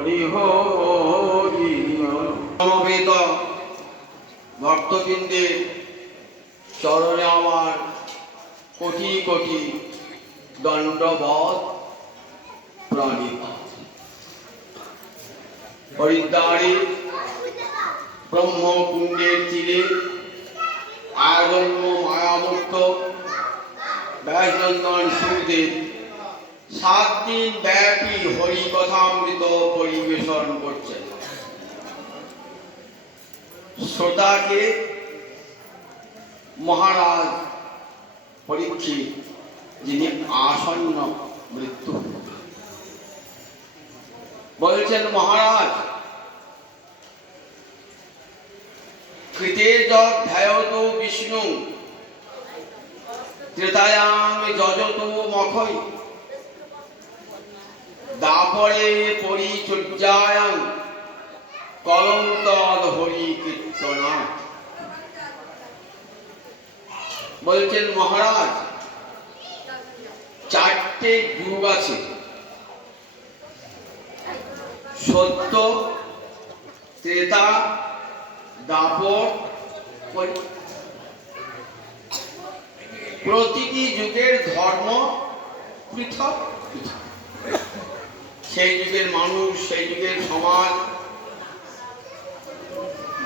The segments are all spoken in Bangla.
হরি হরি সমবেত ভক্তবৃন্দের চরণে আমার কোটি কোটি দণ্ডবত প্রণিপাত। হরিদ্বারে ব্রহ্মকুণ্ডের তীরে আরণ্য মায়ামুক্ত ব্যাসনন্দন সুখদেব 7 দিন ব্যাপী হরিকথামৃত পরিবেশন করছেন। শ্রোতাকে মহারাজ পরীক্ষিত, যিনি আসন্ন মৃত্যু, বলছেন, মহারাজ, কৃতে যধ্যায়ত বিষ্ণু ত্রেতায়াং যজত মখৈ দাপরে পরিচর্যায়াং কলং তদ হরি কীর্তনা। বলছেন, মহারাজ, 4টে যুগ আছে, সত্য, ত্রেতা, দাপর, প্রতিটি যুগের ধর্ম পৃথক পৃথক। সেই যুগের মানুষ, সেই যুগের সমাজ,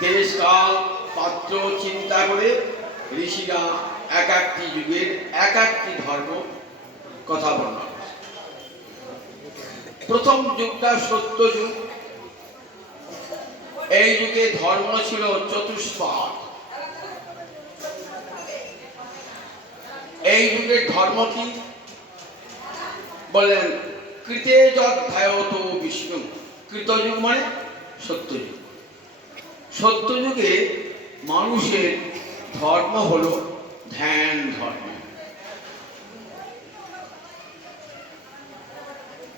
দেশ, কাল, পাত্র চিন্তা করে ঋষিরা এক একটি যুগের এক একটি ধর্ম কথা বলেন। প্রথম যুগটা সত্য যুগ। এই যুগে ধর্ম ছিল চতুষ্পাদ। এই যুগের ধর্ম কি বলেন? কৃতে যধ্যায়ত বিষ্ণু। কৃতযুগ মানে সত্যযুগ। সত্যযুগে মানুষের ধর্ম হলো ধ্যান ধর্ম।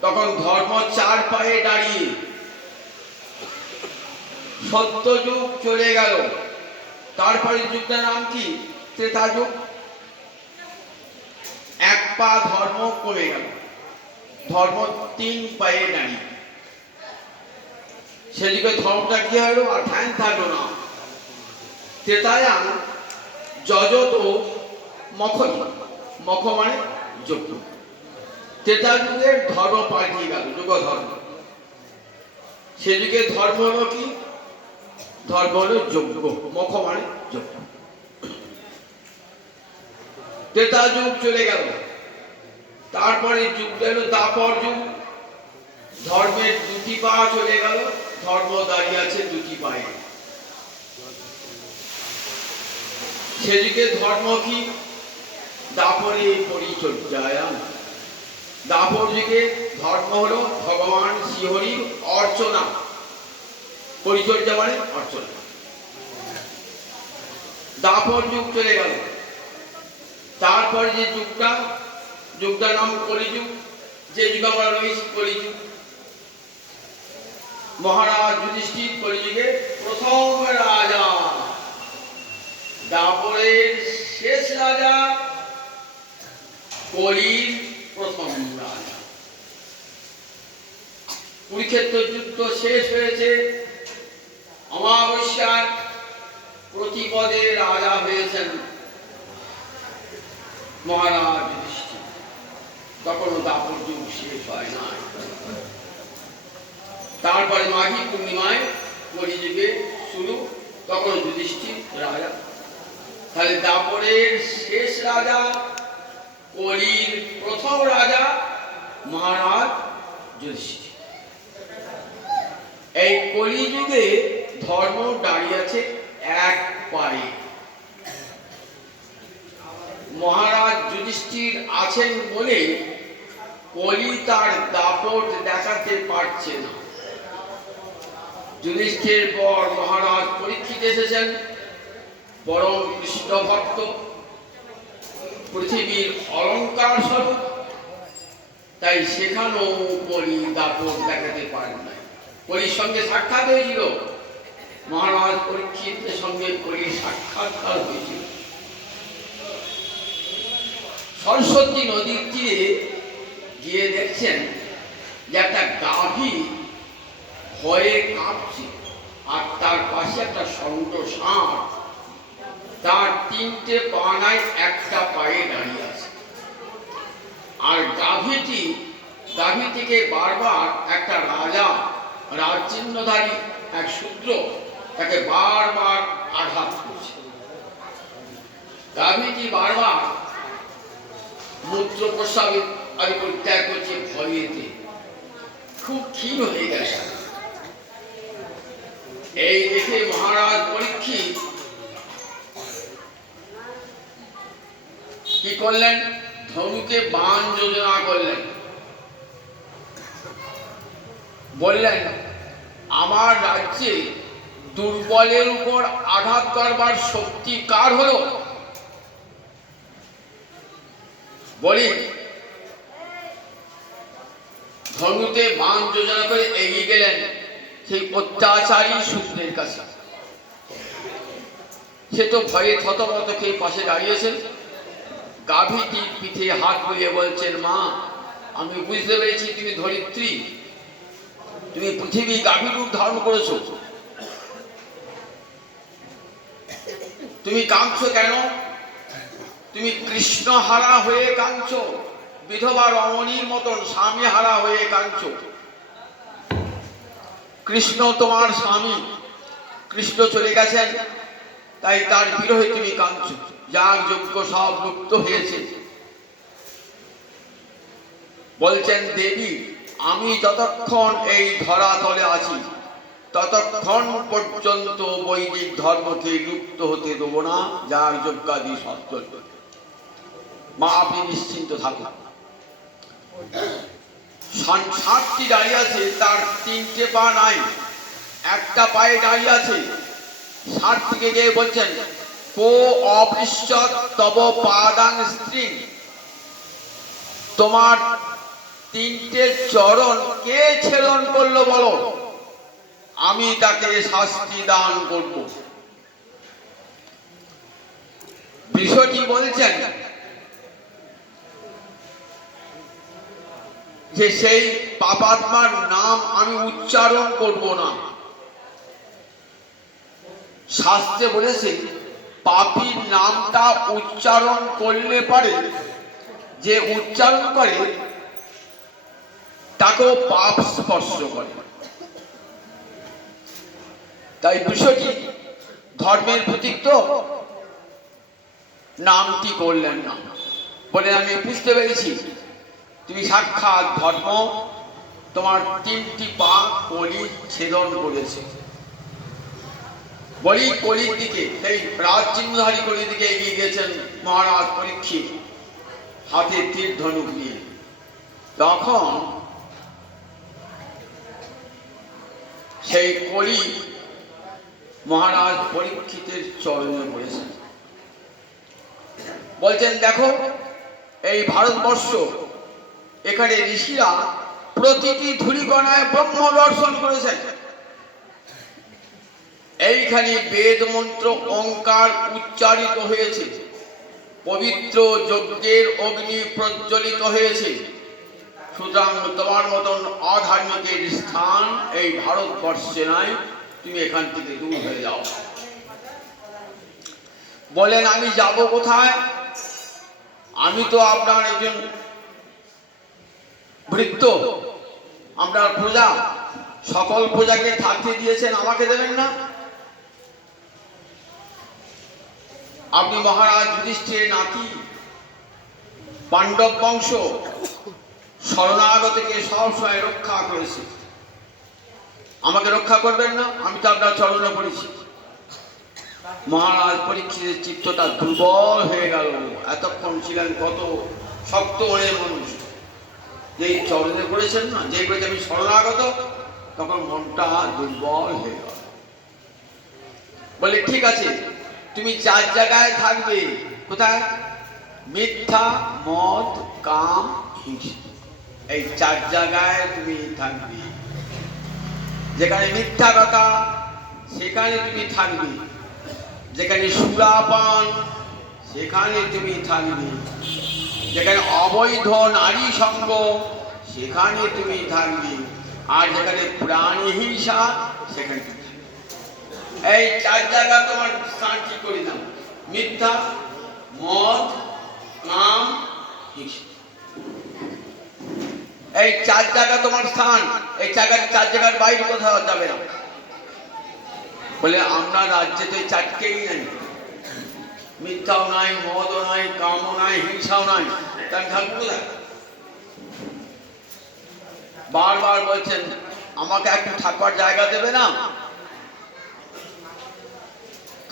তখন ধর্ম 4 পায়ে দাঁড়িয়ে। সত্যযুগ চলে গেল, তারপরে যুগটার নাম কি? ত্রেতা যুগ। 1 পা ধর্ম কমে গেল, ধর্ম 3 পায়ে দাঁড়িয়ে। সেদিকে ধর্মটা কি হলো? আর ধ্যান থাকলো না। ত্রেতায়াং যজত মখৈ। মখ মানে যজ্ঞ। ত্রেতা যুগের ধর্ম পাল্টিয়ে গেল, যুগ ধর্ম। সে যুগের ধর্ম হলো কি? ধর্ম হলো যজ্ঞ। মখ মানে যজ্ঞ। ত্রেতা যুগ চলে গেল, তারপরে যুগটা হলো দাপর যুগ। ধর্মের 2টি পা চলে গেল, ধর্ম দাঁড়িয়ে আছে 2টি পায়ে। সেদিকে ধর্ম কি? দাপরে পরিচর্যায়াং। দাপর যুগে ধর্ম হলো ভগবান শ্রীহরির অর্চনা। পরিচর্যা মানে অর্চনা। দাপর যুগ চলে গেল, তারপরে যে যুগটার নাম কলিযুগ। যে যুগ আমরা রয়েছি কলিযুগ। মহারাজ যুধিষ্ঠির কলিযুগে প্রথম রাজা, দাপরের শেষ রাজা, কলির প্রথম রাজা। কুরুক্ষেত্র যুদ্ধ শেষ হয়েছে, অমাবস্যার প্রতিপদে রাজা হয়েছেন মহারাজ যুধিষ্ঠির। তখনও দাপর যুগ শেষ হয় না। তারপরে মাঘী পূর্ণিমায় কলিযুগে শুরু, তখন যুধিষ্ঠির রাজা। তাহলে দাপরের শেষ রাজা, কলির প্রথম রাজা মহারাজ যুধিষ্ঠির। এই কলিযুগে ধর্ম দাঁড়িয়ে আছে 1 পায়ে। মহারাজ যুধিষ্ঠির আছেন বলে কলি তার দাপট দেখাতে পারছে না। যুধিষ্ঠির পর মহারাজ পরীক্ষিত এসেছেন, পরম কৃষ্ণ ভক্ত, পৃথিবীর অলঙ্কার স্বরূপ। তাই সেখানেও কলি দাপট দেখাতে পারেন না। কলির সঙ্গে সাক্ষাৎ হয়েছিল, মহারাজ পরীক্ষিতের সঙ্গে কলির সাক্ষাৎকার হয়েছিল। সরস্বতী নদীর তীরে গিয়ে দেখছেন যে একটা গাভী ভয়ে কাঁপছে, আর তার পাশে একটা ষণ্ড ষাঁড়, তার তিনটে পা নাই, একটা পায়ে দাঁড়িয়ে আছে। আর গাভী থেকে বারবার একটা রাজা, রাজচিহ্নধারী এক শূদ্র তাকে বারবার আঘাত করছে। গাভীটি বারবার মূত্র প্রস্রাবে আদি পরিত্যাগ করছে, ভয়েতে খুব ক্ষীণ হয়ে গেছে। এই দেখে মহারাজ পরীক্ষিত কি করলেন? ধনুকে বাণ যোজনা করলেন। বললেন, আমার রাজ্যে দুর্বলের উপর আঘাত করবার শক্তি কার হলো? বলি, ধনুতে বাণ যোজনা করে এগিয়ে গেলেন সেই অত্যাচারী শূদ্রের কাছে। সে তো ভয়ে থতমত খেয়ে পাশে দাঁড়িয়েছেন। গাভীটি পিঠে হাত বুলিয়ে বলছেন, মা, আমি বুঝতে পেরেছি তুমি ধরিত্রী, তুমি পৃথিবী গাভী রূপ ধারণ করেছ। তুমি কাঁদছো কেন? তুমি কৃষ্ণ হারা হয়ে কাঁদছো, বিধবা রমণীর মতন স্বামী হারা হয়ে কাঁদছো। কৃষ্ণ তোমার স্বামী, কৃষ্ণ চলে গেছেন, তাই তার বিরহে তুমি কাঁদছো। যাগ যজ্ঞ সব লুপ্ত হয়েছে। বলছেন, দেবী, আমি যতক্ষণ এই ধরাতলে আছি ততক্ষণ পর্যন্ত বৈদিক ধর্মকে লুপ্ত হতে দেব না। যাগ যজ্ঞাদি সব চলবে। মা, আপনি নিশ্চিন্ত থাকুন। ষাঁড়টি দাঁড়িয়ে আছে, তার তিনটে পা নাই, একটা পায়ে দাঁড়িয়ে আছে। ষাঁড়টিকে গিয়ে বলছেন, কো অপৃচ্ছদ তব পাদাং স্ত্রী, তোমার তিনটে চরণ কে ছেদন করলো বলো, আমি তাকে শাস্তি দান করব। বিষয়টি বলছেন যে সেই পাপাত্মার নাম আমি উচ্চারণ করব না। শাস্ত্রে বলেছে, পাপীর নামটা উচ্চারণ করলে পারে, যে উচ্চারণ করে তাকেও পাপ স্পর্শ করে। তাই বিষয়টি ধর্মের প্রতীক, তো নামটি করলেন না। বলে, আমি বুঝতে পেরেছি তুমি সাক্ষাৎ ধর্ম, তোমার তিনটি পা কলি ছেদন করেছে। বলি, কলির দিকে, সেই রাজচিহ্নধারী কলির দিকে এগিয়ে গেছেন মহারাজ পরীক্ষিত, হাতে তীর ধনুক নিয়ে। তখন সেই কলি মহারাজ পরীক্ষিতের চরণে পড়েছেন। বলছেন, দেখো, এই ভারতবর্ষ, এখানে ঋষিরা প্রতিটি ধূলিকণায় ব্রহ্ম দর্শন করেছেন। এইখানে বেদ মন্ত্র ওঙ্কার উচ্চারিত হয়েছে, পবিত্র যজ্ঞের অগ্নি প্রজ্বলিত হয়েছে। সুতরাং তোমার মতন অধার্মিকের স্থান এই ভারতবর্ষে নাই, তুমি এখান থেকে দূর হয়ে যাও। বলেন, আমি যাব কোথায়? আমি তো আপনার একজন ভৃত্য, আপনার প্রজা, সকল প্রজাকে থাকতে দিয়েছেন, আমাকে দেবেন না? আপনি মহারাজ যুধিষ্ঠিরের নাতি, পাণ্ডব বংশ, শরণাগতকে সবসময় রক্ষা করেছে, আমাকে রক্ষা করবেন না? আমি তো আপনার চরণে পড়েছি। মহারাজ পরীক্ষিতের চিত্তটা দুর্বল হয়ে গেল। এতক্ষণ ছিলেন কত শক্ত মনের মানুষ, যেই চরণে পড়েছেন না, যেই বলেছে আমি শরণাগত, তখন মনটা দুর্বল হয়ে গেল। বলে, ঠিক আছে, তুমি 4 জায়গায় থাকবে। কোথায়? মিথ্যা, মদ, কাম, হিংসা, এই 4 জায়গায় তুমি থাকবে। যেখানে মিথ্যা কথা সেখানে তুমি থাকবে, যেখানে সুরাপান সেখানে তুমি থাকবে, যেখানে অবৈধ নারী সঙ্গ সেখানে তুমি থাকবে, আর যেখানে প্রাণী হিংসা সেখানে এই চার জায়গা তোমার স্থান ঠিক করে দাও। মিথ্যা, মদ, কাম, হিংসা, এই চার জায়গা তোমার স্থান। এই চার জায়গার বাইরে কোথাও যাবে না। বলে আমরা রাজ্যে তো এই চারটেই নাই, মিথ্যাও নাই, মদও নাই, কামও নাই, হিংসাও নাই, তার থাকবো কোথায়? বারবার বলছেন আমাকে একটু থাকবার জায়গা দেবে না?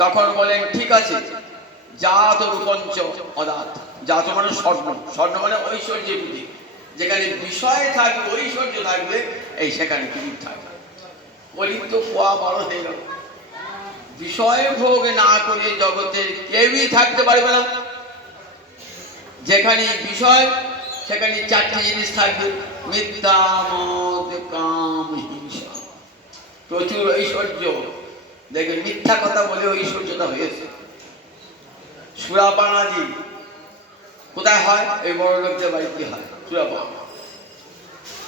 তখন বলেন ঠিক আছে, জাত রূপঞ্চ অদাত। জাত মানে স্বর্ণ, স্বর্ণ মানে ঐশ্বর্য বুদ্ধি। যেখানে বিষয় থাকবে, ঐশ্বর্য থাকবে, এই সেখানে তুমি থাকবে। বলি তো কোয়া বড় হয়ে গেল। বিষয় ভোগ না করে জগতের কেউই থাকতে পারবে না। যেখানে বিষয় সেখানে চারটি জিনিস থাকবে, মিথ্যা, মদ, কাম, হিংসা, প্রচুর ঐশ্বর্য। দেখবেন মিথ্যা কথা বলে ঐশ্বর্যতা হয়েছে। সুরাপানাদি কোথায় হয়? এই বড় লোকদের বাড়িতে হয় সুরাপান।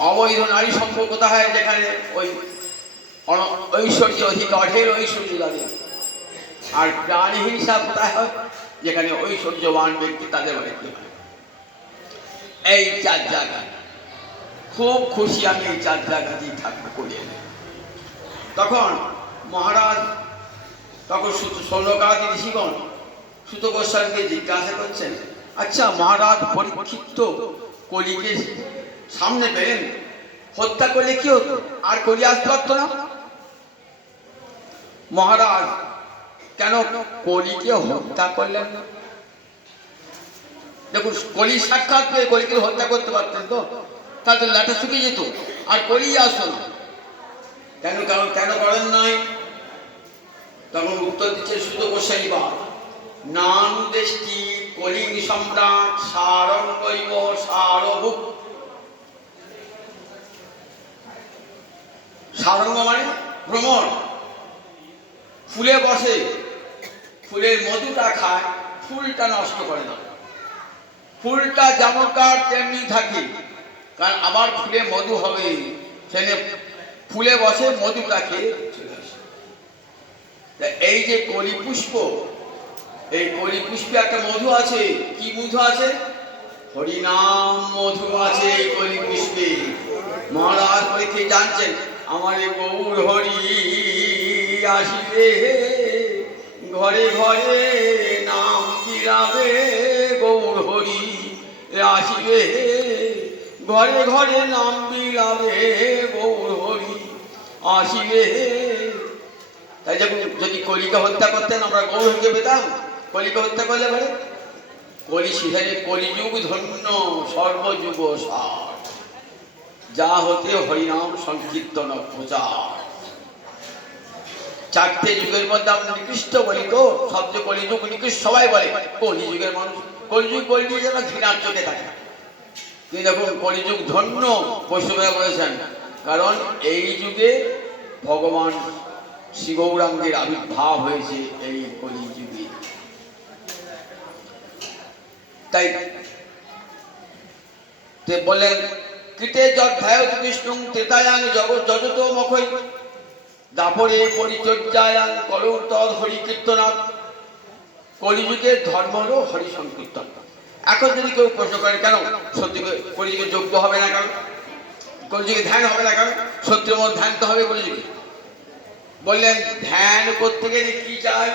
অবৈধ নারী সম্পর্ক কোথায় হয়? যেখানে ওই ঐশ্বর্য অধিক, অঢের ঐশ্বর্য লাগে। আর প্রাণী হিংসা কোথায় হয়? যেখানে ঐশ্বর্যবান ব্যক্তি তাদের বাড়িতে হয়। এই চার জায়গায় খুব খুশি আমি, এই চার জায়গাতেই থাকবো করিয়ে। তখন মহারাজ, তখন সৌনকাদি ঋষিগণ সুত গোস্বামীকে জিজ্ঞাসা করছেন, আচ্ছা মহারাজ পরীক্ষিত কলিকে সামনে পেলেন, হত্যা করলে কি হতো? আর কলি আসতে পারতো না? মহারাজ কেন কলিকে হত্যা করলেন না? দেখুন, কলি সাক্ষাৎ পেয়ে কলিকে হত্যা করতে পারতেন তো, তাহলে তো লাঠা শুকিয়ে যেত, আর কলি আসতো না। কেন কেন করেন নাই? তখন উত্তর দিচ্ছে সুত গোস্বামী বা, নানুদেষ্টি কলিং সম্রাট সারঙ্গৈব সারভুক। সারঙ্গ মানে ভ্রমণ, ফুলে বসে, ফুলের মধুটা খায়, ফুলটা নষ্ট করে না। ফুলটা যেমনকার তেমনি থাকে, কারণ আবার ফুলে মধু হবে, সেখানে ফুলে বসে, মধুটা খেয়ে চলে আসে। এই যে কলি পুষ্প, এই কলি পুষ্পে একটা মধু আছে। কি মধু আছে? হরিনাম মধু আছে এই কলি পুষ্পে। মহারাজ পরীক্ষে জানছেন, আমার গৌর হরি আসিবে, ঘরে ঘরে নাম বিলাবে। গৌর হরি আসিবে, ঘরে ঘরে নাম বিলাবে। গৌর হরি আসিবে। তাই যদি কলিকে হত্যা করতেন, আমরা গৌর হরিকে পেতাম। কলিকে হত্যা করলে পরে কলি শিখারে কলিযুগ ধন্য সর্বযুগ সার, যা হতে হরিনাম সংকীর্তন প্রচার। চারটে যুগের মধ্যে আমরা নিকৃষ্ট বলি তো, সবচেয়ে কলিযুগ নিকৃষ্ট সবাই বলে। কলিযুগের মানুষ কলিযুগ বলতে যেন ঘৃণার চোখে থাকে। কিন্তু দেখুন কলিযুগ ধন্য বৈষ্ণবরা বলেছেন, কারণ এই যুগে ভগবান শ্রী গৌরাঙ্গের আবির্ভাব হয়েছে এই কলিযুগে। তাই বললেন, কীটে যধ্যায় কৃষ্ণ ত্রেতায়াং জগৎ যজত মখৈ, দাপরে পরিচর্যায়াং করৌ তদ হরি কীর্তনাথ। কলিযুগের ধর্ম হলো হরি সংকীর্তন। এখন যদি কেউ প্রশ্ন করে, কেন সত্যি কলিযুগে যোগ্য হবে না? কেন কলিযুগে ধ্যান হবে না? কেন সত্যের মধ্যে ধ্যান তো হবে কলিযুগে। বললেন, ধ্যান করতে গেলে কি চাই?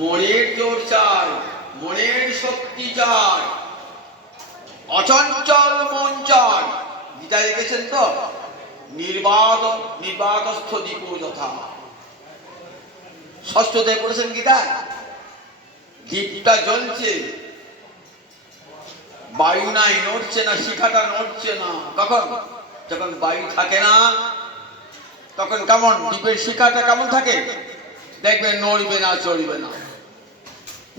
মনের জোর চাই, মনের শক্তি চাই, অচঞ্চল মন চাই। গীতা লিখেছেন তো, নির্বাতস্থ দীপু যথা। ষষ্ঠতে পড়েছেন গীতা। দীপটা জ্বলছে, বায়ু নাই, নড়ছে না, শিখাটা নড়ছে না। কখন? যখন বায়ু থাকে না, তখন কেমন দীপের শিখাটা কেমন থাকে? দেখবেন নড়বে না, চড়বে না,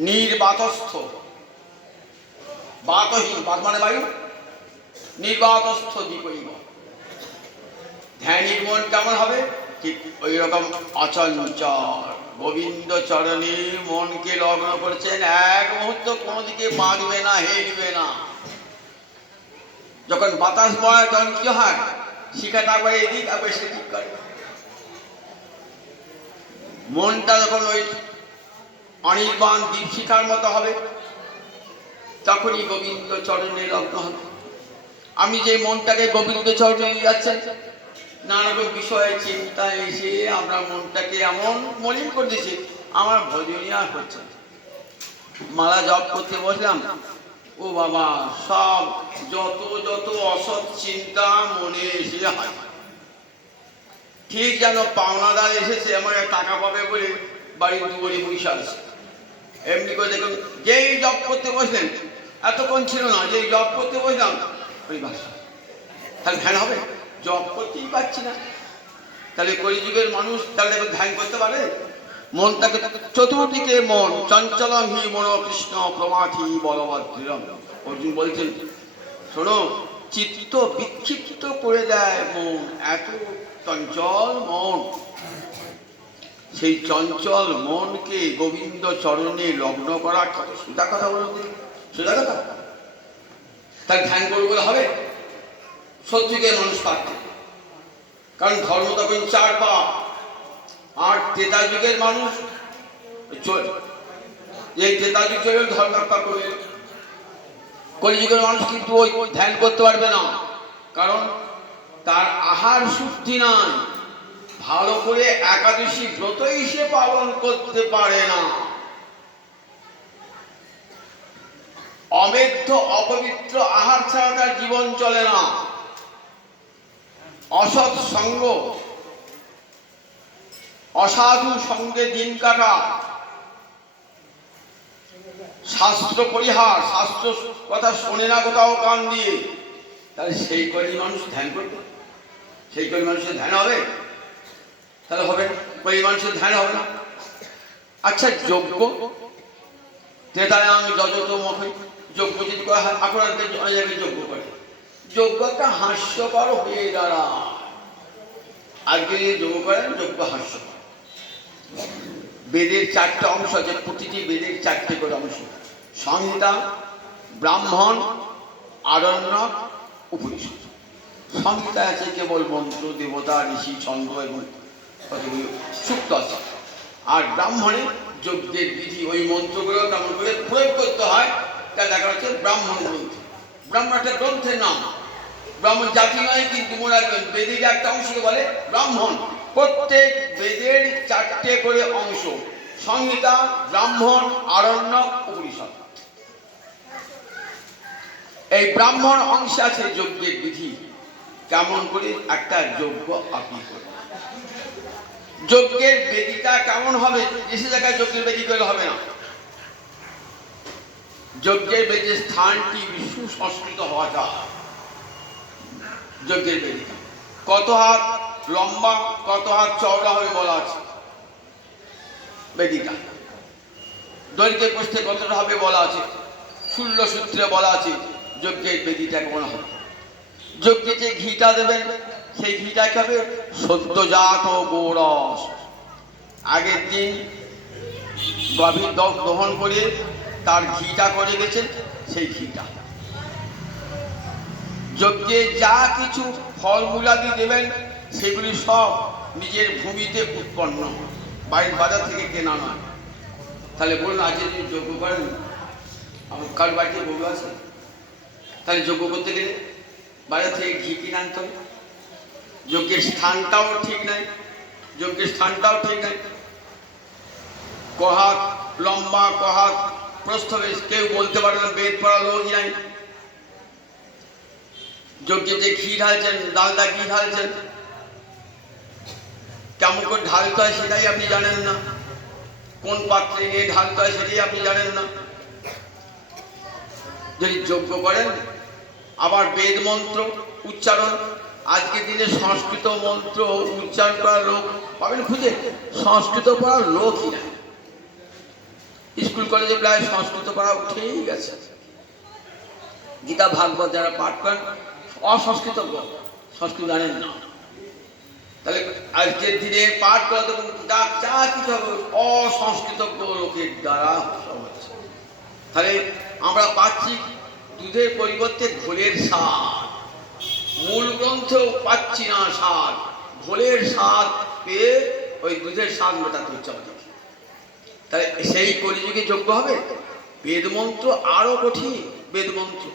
নির্বাতস্থ। বাতহীন, বাত মানে বায়ু, নির্বাতস্থ দীপইব। ধ্যানীর মন কেমন হবে? ঠিক ওই রকম অচঞ্চল। গোবিন্দ চরণে মনকে লগ্ন করেছেন, এক মুহূর্ত কোনো দিকে বাঁধবে না, হেলবে না। যখন বাতাস বয় তখন কি হয়? শিখাটা একবার এদিক একবার সেদিক করে। মনটা যখন ওই অনির্বাণ দীপশিখার মতো হবে তখনই গোবিন্দ চরণে লগ্ন হবে। আমি যে মনটাকে গোবিন্দ চরণে নিয়ে যাচ্ছেন, নানা রকম বিষয়ে চিন্তা এসে আমরা মনটাকে এমন মলিন করে দিয়েছি, আমার ভজনই আর হচ্ছে না। মালা জপ করতে বসলাম, ও বাবা, সব যত যত অসৎ চিন্তা মনে এসে হয়। ঠিক যেন পাওনাদার এসেছে আমার টাকা পাবে বলে বাড়ির দুয়ারে বসে আছে। এমনি করে দেখুন, যেই জব করতে বসলেন, এতক্ষণ ছিল না, যেই জব করতে বসলাম ওই ভাষা, তাহলে ধ্যান হবে? জব করতেই পারছি না, তাহলে কলিযুগের মানুষ তাহলে ধ্যান করতে পারে? মনটাকে চতুর্দিকে মন চঞ্চলম হি মন কৃষ্ণ প্রমাথি বলভদ্রম। অর্জুন বলছেন, শোনো, চিত্ত বিক্ষিপ্ত করে দেয় মন, এত চঞ্চল মন। সেই চঞ্চল মনকে গোবিন্দ চরণে লগ্ন করা কত সোজা কথা বলো, সোজা কথা। তার ধ্যান করবো বলে হবে? সত্যিকার মানুষ পারত, কারণ ধর্ম তখন 4 পা। আর ত্রেতা যুগের মানুষ এই ত্রেতা যুগ চলে ধর্ম রক্ষা করবে। কলিযুগের মানুষ কিন্তু ওই ধ্যান করতে পারবে না, কারণ তার আহার শুদ্ধি নাই, ভালো করে একাদশী ব্রতই সে পালন করতে পারে না। অমেধ্য অপবিত্র আহার ছাড়া তার জীবন চলে না। অসৎ সঙ্গ, অসাধু সঙ্গে দিন কাটা, শাস্ত্র পরিহার, শাস্ত্র কথা শোনে না কোথাও কান দিয়ে, তাহলে সেই করি মানুষ ধ্যান করবে? সেই করি মানুষের ধ্যান হবে? তাহলে হবে, করি মানুষের ধ্যান হবে না। আচ্ছা, যজ্ঞ ত্রেতায়াং যজত মহে, যজ্ঞ যদি করা হয়, আপনার অনেক যজ্ঞ করে, যজ্ঞ একটা হাস্যকর হয়ে দাঁড়ায়। আজকে যজ্ঞ করেন, যজ্ঞ হাস্যকর। বেদের 4টা অংশ আছে, প্রতিটি বেদের 4টে করে অংশ: সংহিতা, ব্রাহ্মণ, আরণ্যক, উপনিষদ। সংহিতা আছে কেবল মন্ত্র, দেবতা, ঋষি, ছন্দ এবং সূক্ত আছে। আর ব্রাহ্মণে যজ্ঞের বিধি, ওই মন্ত্রগুলো কেমন করে প্রয়োগ করতে হয় তা দেখা যাচ্ছে ব্রাহ্মণ গ্রন্থ। ব্রাহ্মণ একটা গ্রন্থের নাম, ব্রাহ্মণ জাতি নয়, কিন্তু মনে রাখবেন বেদের একটা অংশকে বলে ব্রাহ্মণ। প্রত্যেক বেদের 4টে করে অংশ: সংহিতা, ব্রাহ্মণ, আরণ্যক, উপনিষদ। এই ব্রাহ্মণ অংশে আছে যজ্ঞের বিধি, কেমন করে একটা যজ্ঞ আপনি করবেন। যজ্ঞের বেদিটা কেমন হবে, এসে জায়গায় যজ্ঞের বেদি করলে হবে না। যজ্ঞের বেদির স্থানটি সুসংস্কৃত হওয়া যায়। যজ্ঞের বেদিটা কত হাত লম্বা, কত হাত চওড়া হয়ে বলা আছে। বেদিটা দৈর্ঘ্যে প্রস্থে কতটা হবে বলা আছে, শূন্য সূত্রে বলা আছে যজ্ঞের বেদিটা কেমন হবে। যজ্ঞে যে ঘিটা দেবেন, সেই ঘিটা কি হবে? সদ্যজাত গোরস। আগের দিন গভীর দহন করে তার ঘিটা করে গেছেন, সেই ঘিটা। যজ্ঞে যা কিছু ফলমূলাদি দেবেন, সেগুলি সব নিজের ভূমিতে উৎপন্ন, বাইরের বাজার থেকে কেনা নয়। তাহলে বলুন, আজ যদি যজ্ঞ করেন, আমার কার বাড়িতে গরু আছে, তাহলে যজ্ঞ করতে গেলে বাজার থেকে ঘি কিনে আনতে হবে। যজ্ঞের স্থানটাও ঠিক নাই, যজ্ঞের স্থানটাও ঠিক নাই। কহাত লম্বা, কহাত প্রস্থ, কেউ বলতে পারে না, বেদ পড়া লোকই নাই। যজ্ঞে যে ঘি ঢালছেন, ডালদা ঘি ঢালছেন, কেমন করে ঢালতে হয় সেটাই আপনি জানেন না, কোন পাত্রে নিয়ে ঢালতে হয় সেটাই আপনি জানেন না। যদি যজ্ঞ করেন, আবার বেদ মন্ত্র উচ্চারণ, আজকের দিনে সংস্কৃত মন্ত্র উচ্চারণ করার লোক পাবেন খুঁজে? সংস্কৃত পড়ার লোকই না। স্কুল কলেজে প্রায় সংস্কৃত পড়া উঠেই গেছে। গীতা ভাগবত যারা পাঠ করেন অসংস্কৃত, সংস্কৃত জানেন না। তাহলে আজকের দিনে পাঠ করা তো যা কিছু হবে অসংস্কৃত লোকের দ্বারা হচ্ছে। তাহলে আমরা পাচ্ছি দুধের পরিবর্তে ঘোলের স্বাদ, মূল গ্রন্থেও পাচ্ছি না স্বাদ, ঘোলের স্বাদ পেয়ে ওই দুধের স্বাদ মেটাতে হচ্ছে আমাদের। তাহলে সেই কলিযুগে যোগ্য হবে? বেদমন্ত্র আরো কঠিন। বেদমন্ত্র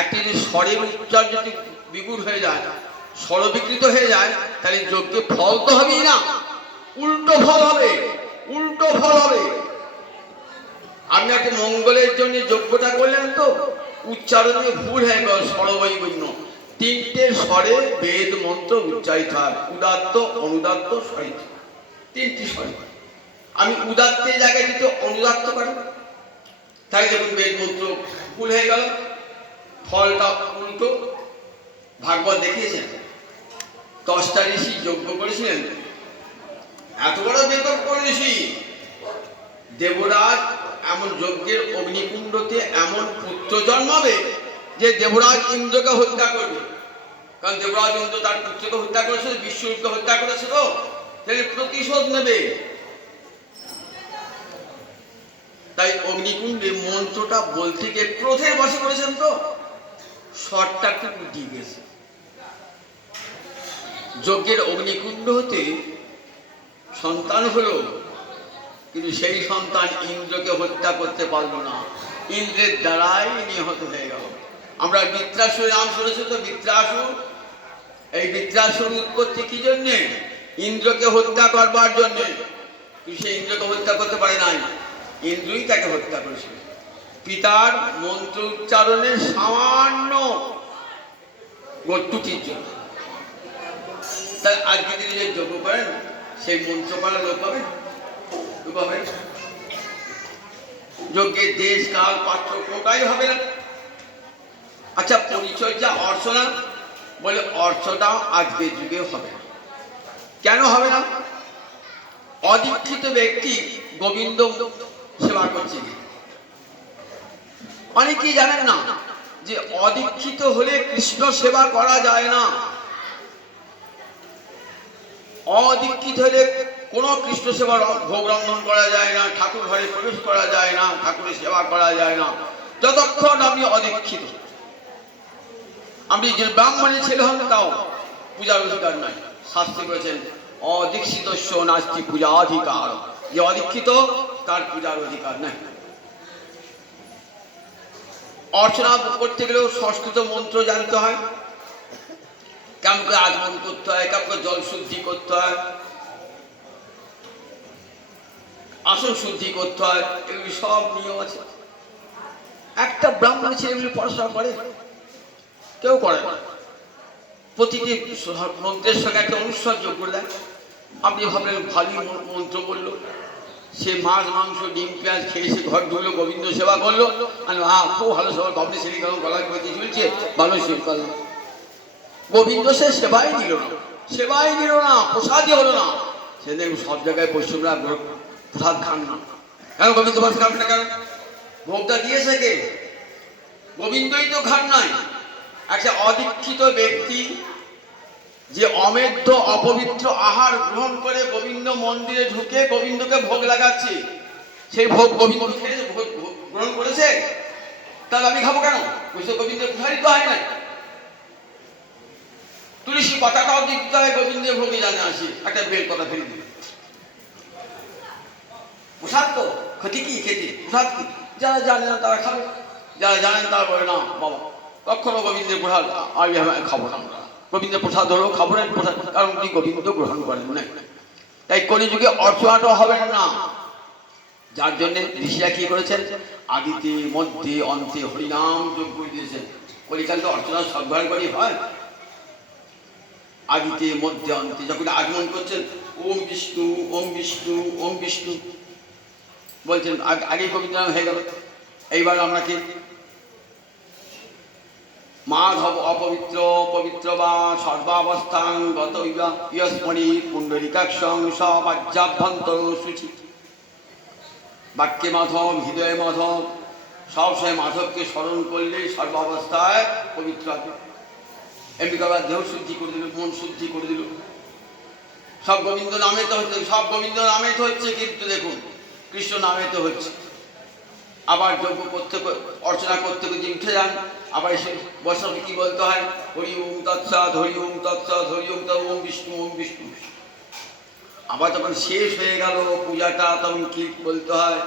একটি যদি স্বরের উচ্চার যদি বিগুড় হয়ে যায়, স্বর বিকৃত হয়ে যায়, তাহলে যজ্ঞে ফল তো হবেই না, উল্টো ফল হবে, উল্টো ফল হবে। আপনি একটা মঙ্গলের জন্য যজ্ঞটা করলেন, তো উচ্চারণে ভুল হয়ে গেল, স্বরবৈগুণ্য। তিনটে স্বরে বেদ মন্ত্র উচ্চারিত হয়, উদাত্ত, অনুদাত্ত, স্বরিত, তিনটি স্বরে। আমি উদাত্তের জায়গায় যদি অনুদাত্ত করি, তাই দেখুন বেদ মন্ত্র ভুল হয়ে গেল, ফলটা উল্টো। ভাগবত দেখিয়েছেন 10টা ঋষি যজ্ঞ করেছিলেন, এত বড় বেদ ঋষি দেবরাজ এমন যজ্ঞের অগ্নিকুণ্ডতে এমন পুত্র জন্মাবে যে দেবরাজ ইন্দ্রকে হত্যা করবে। কারণ দেবরাজ ইন্দ্র তার পুত্রকে হত্যা করেছিল, বিশ্বরূপকে হত্যা করেছিল, তাহলে প্রতিশোধ নেবে। তাই অগ্নিকুণ্ডে মন্ত্রটা বলতে গিয়ে ক্রোধের বশে করেছেন, তো শর্টটা একটু উল্টিয়ে গেছে। যজ্ঞের অগ্নিকুণ্ড হতে সন্তান হলো, কিন্তু সেই সন্তান ইন্দ্রকে হত্যা করতে পারল না, ইন্দ্রের দ্বারাই নিহত হয়ে গেল। আমরা বৃত্রাসুরের নাম শুনেছি তো, বৃত্রাসুর। এই বৃত্রাসুর উৎপত্তি কি জন্যে? ইন্দ্রকে হত্যা করবার জন্যে। কিন্তু সে ইন্দ্রকে হত্যা করতে পারে নাই, ইন্দ্রই তাকে হত্যা করেছিল পিতার মন্ত্র উচ্চারণের সামান্য ত্রুটির জন্য। তাই আজকে তিনি যে যজ্ঞ করেন, সেই মন্ত্র পালা লোক পাবেন, যজ্ঞের দেশ কাল পাত্র কোনটাই হবে না। আচ্ছা, পরিচর্যা অর্চনা বলে, অর্চনা আজকের যুগে হবে না। কেন হবে না? অদীক্ষিত ব্যক্তি গোবিন্দ সেবা করছে। অনেকেই জানেন না যে অদীক্ষিত হলে কৃষ্ণ সেবা করা যায় না। অদীক্ষিত হলে কোন কৃষ্ণ সেবার ভোগ রন্ধন করা যায় না, ঠাকুর ঘরে প্রবেশ করা যায় না, ঠাকুরের সেবা করা যায় না, যতক্ষণ আপনি অদীক্ষিত। আপনি যে ব্রাহ্মণের ছেলে হন, তাও পূজার অধিকার নাই। শাস্ত্রে বলেছেন অদীক্ষিত নাস্তি পূজা অধিকার, যে অদীক্ষিত তার পূজার অধিকার নাই। অর্চনা করতে গেলেও সংস্কৃত মন্ত্র জানতে হয়, কেমন করে আগমন করতে হয়, কেমন করে জল শুদ্ধি করতে হয়, আসন শুদ্ধি করতে হয়, এগুলি সব নিয়ম আছে। একটা ব্রাহ্মণ ছেলে এগুলি পড়াশোনা করে? কেউ করে না। প্রতিটি মন্ত্রের সঙ্গে একটা অনুসরণ যোগ করে দেয়। আপনি ভাবলেন ভালোই মন্ত্র বললো, সে মাছ মাংস ডিম পেঁয়াজ খেয়ে সে ঘর ঢুকলো, গোবিন্দ সেবা করলো, আর খুব ভালো সেবা, গভনে সেরে গেল, গলায় গতি চলছে, ভালো সেবা করলো। গোবিন্দ সে সেবাই দিল না, সেবাই দিল না, প্রসাদই হলো না। সে দেখুন সব জায়গায় পশ্চিমরা প্রসাদ খান না, কেন গোবিন্দ প্রসাদ খান না? কেন? ভোগটা দিয়েছে কে? গোবিন্দই তো খান নাই। একটা অদীক্ষিত ব্যক্তি যে অমেধ্য অপবিত্র আহার গ্রহণ করে গোবিন্দ মন্দিরে ঢুকে গোবিন্দকে ভোগ লাগাচ্ছে, সেই ভোগ গোবিন্দ গ্রহণ করেছে, তাহলে আমি খাবো কেন? গোবিন্দের প্রসারিত হয় নাই। তুলসী পাতাটাও দিতে হয় গোবিন্দের ভোগে, জানে আসি একটা বেল কথা ফেলে দিল। প্রসাদ তো ক্ষতি কি? খেতে প্রসাদ কি? যারা জানে না তারা খাবে, যারা জানেন তারা বলে না বাবা কখনো গোবিন্দের প্রসাদ আমি খাবো না। গোবিন্দের প্রসাদ হলেও খাবো না প্রসাদ, কারণ উনি গোবিন্দ গ্রহণ করেন না। তাই কলিযুগে অর্চনাটা হবে না। যার জন্য ঋষিরা কি করেছেন? আদিতে মধ্যে অন্তে হরিনাম যজ্ঞ দিয়েছেন। কলিকালে অর্চনা সব ঘর করি হয়। আদিতে মধ্যে অন্তে যখন আগমন করছেন, ওম বিষ্ণু ওম বিষ্ণু ওম বিষ্ণু বলছেন, আগে গোবিন্দ নাম হয়ে গেল। এইবার আমরা কি মাধব অপবিত্র পবিত্র বা সর্বাবস্থান গত ইয়স্মণি পুণ্ডরিকাক্ষং সবাজ্যাভ্যন্তর সূচি। বাক্যে মাধব, হৃদয়ে মাধব, সবসময় মাধবকে স্মরণ করলে সর্বাবস্থায় পবিত্র হবে। এমনি আবার দেহ শুদ্ধি করে দিল, মন শুদ্ধি করে দিল। সব গোবিন্দ নামে তো হচ্ছে, সব গোবিন্দ নামে তো হচ্ছে, কিন্তু দেখুন কৃষ্ণ নামে তো হচ্ছে। আবার যজ্ঞ করতে অর্চনা করতে যদি উঠে যান, আবার এসে বসাতে কি বলতে হয়? হরি ওম তৎসৎ, হরি ওম তৎসৎ, হরি ওম তৎ, ওম বিষ্ণু, ওম বিষ্ণু। আবার যখন শেষ হয়ে গেল পূজাটা, তখন কি বলতে হয়?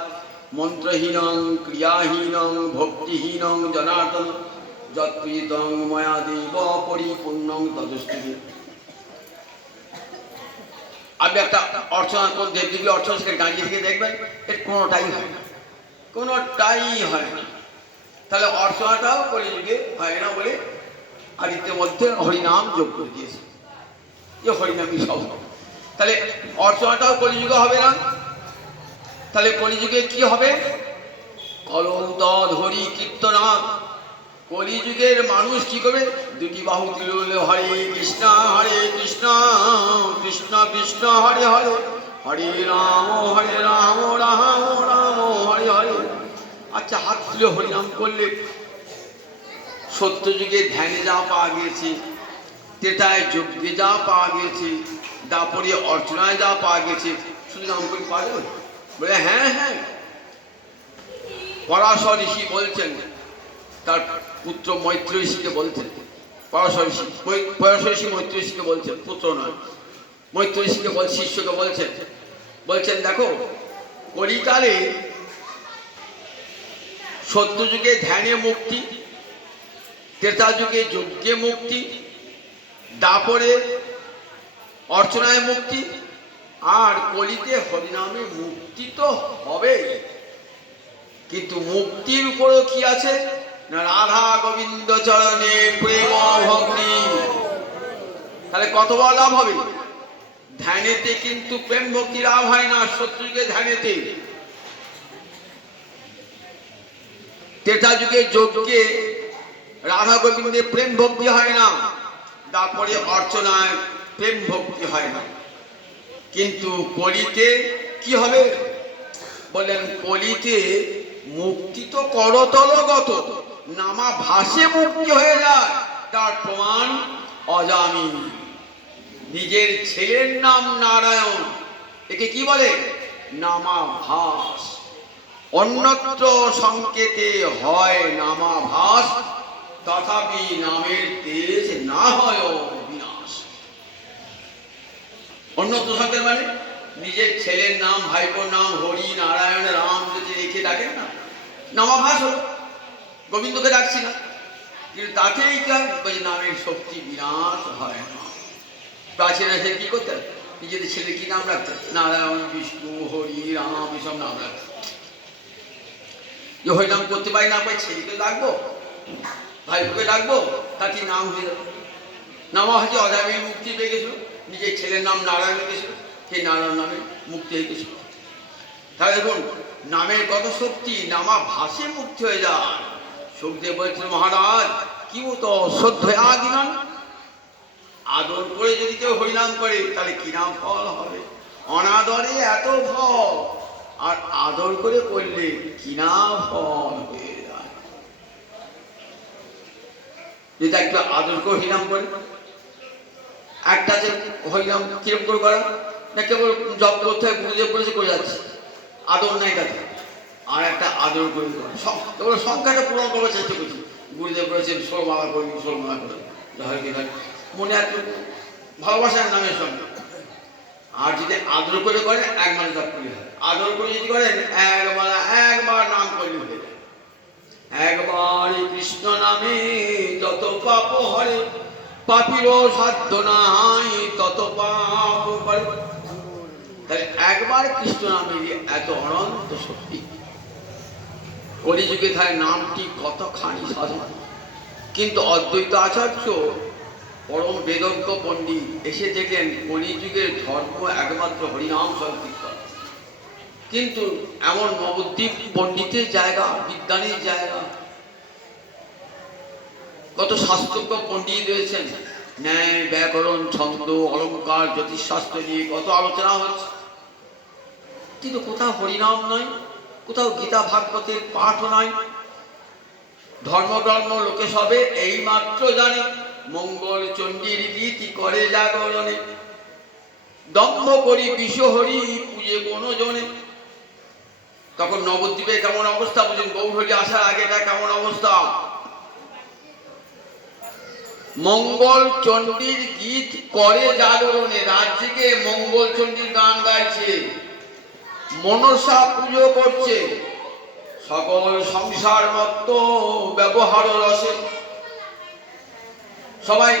মন্ত্রহীনং ক্রিয়াহীনং ভক্তিহীনং জনার্দন যৎপ্রীতং ময়া দেব পরিপূর্ণং তদস্তুতে। আপনি একটা অর্চনা কোন দেবদেবী অর্চনা সেখানে দাঁড়িয়ে থেকে দেখবেন, এর কোনোটাই হয় না, কোনোটাই হয় না। তাহলে অর্চনাটাও কলিযুগে হয় না বলে আদিত্যের মধ্যে হরিনাম যোগ করে দিয়েছে, যে হরিনামই সব। তাহলে অর্চনাটাও কলিযুগে হবে না। তাহলে কলিযুগে কি হবে? কলৌতদ হরি কীর্তনা। কলিযুগের মানুষ কি করবে? দুটি বাহু তুলে হরে কৃষ্ণ কৃষ্ণ কৃষ্ণ হরে হরে, হরে রাম রাম রাম হরে হরে। আচ্ছা, হাত তুলে হরিনাম করলে সত্য যুগে ধ্যানে যা পাওয়া গিয়েছে, ত্রেতায় যজ্ঞে যা পাওয়া গিয়েছে, দাপরে অর্চনায় যা পাওয়া গেছে, শুধু নাম করে পাওয়া যাবে? বলে হ্যাঁ হ্যাঁ। পরাশর ঋষি বলছেন, তার পুত্র মৈত্র ঋষিকে বলছেন, পরাশর ঋষি মৈত্র ঋষিকে বলছেন, পুত্র নয়, মৈত্র ঋষিকে শিষ্যকে বলছেন দেখো, কলিকালে সত্য যুগে ধ্যানে মুক্তি, ত্রেতা যুগে যজ্ঞে মুক্তি, দাপরে অর্চনায় মুক্তি, আর কলিতে হরিনামে মুক্তি তো হবে। কিন্তু মুক্তির উপরও কি আছে না? রাধা গোবিন্দ চরণে প্রেম ভক্তি। তাহলে কত বড় লাভ হবে? ধ্যানেতে কিন্তু প্রেম ভক্তি লাভ হয় না। সত্য যুগে ধ্যানেতে, ত্রেতা যুগে যজ্ঞে রাধা গোবিন্দে প্রেম ভক্তি হয় না, তারপরে অর্চনায় প্রেম ভক্তি হয় না। কিন্তু কলিতে কি হবে? বলেন কলিতে মুক্তি তো করতলগত, নামা ভাসে মুক্তি হয়ে যায়। তার প্রমাণ অজামি। নিজের ছেলের নাম নারায়ণ, একে কি বলে? নামাভাস। অন্যত্র সংকেতে হয় নামাভাস, তথাপি নামের তেজ না হয় বিনাশ। অন্যত্র সংকেত মানে নিজের ছেলের নাম, ভাইপোর নাম হরি নারায়ণ রাম যদি রেখে ডাকেন না, নামাভাস হলো, গোবিন্দকে ডাকছি না, কিন্তু তাতেই ওই নামের শক্তি বিনাশ হয় না। প্রাচীনরা সে কি করতেন? নিজেদের ছেলে কি নাম রাখতেন? নারায়ণ, বিষ্ণু, হরি, রাম, এসব নাম রাখতেন। যে হরিনাম করতে পারি না পাই, ছেলেকে ডাকবো, ভাইপোকে ডাকবো, তার কি নাম হয়ে যাবে। নামাভাসে অজামিল মুক্তি পেয়ে গেছিল, নিজের ছেলের নাম নারায়ণ রেখেছিল, সেই নারায়ণ নামে মুক্তি হয়ে গেছিল। তাহলে দেখুন নামের কত শক্তি, নামা ভাসে মুক্তি হয়ে যায়। সুখদেব বলছিল, মহারাজ কি তো শ্রদ্ধা দিলাম, আদর করে যদি কেউ হরিনাম করে তাহলে কি নাম ফল হবে? অনাদরে এত ফল, আর আদর করে করলে কি নাম ফল হয়ে যায়। যদি একটু আদর করে হরিনাম করে, একটা আছে হরিনাম কিরম করে করা না, কেবল জপ করতে হয়, গুরুদেব বলেছে করে যাচ্ছে, আদর নাই তাতে। আর একটা আদর করে কেবল সংখ্যাটা পূরণ করার চেষ্টা করছি, গুরুদেব বলেছেন ষোলমালা করি, ষোলমালা করে মনে একটু ভালোবাসার নামের সঙ্গে। আর যদি আদর করে করেন একবার জপ করলে হয়, আদর করে যদি করেন একবার নাম করলে হয়ে যায়। একবার কৃষ্ণ নামে যত পাপ হরে, পাপিরও সাধ্য নাই তত পাপ করে। তাহলে একবার কৃষ্ণ নামে এত অনন্ত শক্তি। কলিযুগে তার নামটি কতখানি সাধন। কিন্তু অদ্বৈত আচার্য পরম বেদজ্ঞ পণ্ডিত এসে দেখলেন কলিযুগের ধর্ম একমাত্র হরিনাম সংকীর্তন। কিন্তু এমন নবদ্বীপ পণ্ডিতের জায়গা, বিজ্ঞানীর জায়গা, কত শাস্ত্রজ্ঞ পণ্ডিত রয়েছেন, ন্যায় ব্যাকরণ ছন্দ অলঙ্কার জ্যোতিষশাস্ত্র নিয়ে কত আলোচনা হচ্ছে, কিন্তু কোথাও হরিনাম নয়, কোথাও গীতা ভাগবতের পাঠও নয়। ধর্মগ্রন্থ লোকে সবে এই মাত্র জানে, মঙ্গল চণ্ডীর গীতি করে জাগরণে, দম্ভ করি বিশ্বহরি পূজে কোনো জনে। তখন নবদ্বীপে কেমন অবস্থা বুঝুন, গৌরহরি আসার আগেটা কেমন অবস্থা। মঙ্গল চণ্ডীর গীত করে জাগরণে, রাত জেগে মঙ্গল চণ্ডীর গান গাইছে, মনসা পুজো করছে, সকল সংসার মত্ত ব্যবহার রসে সবাই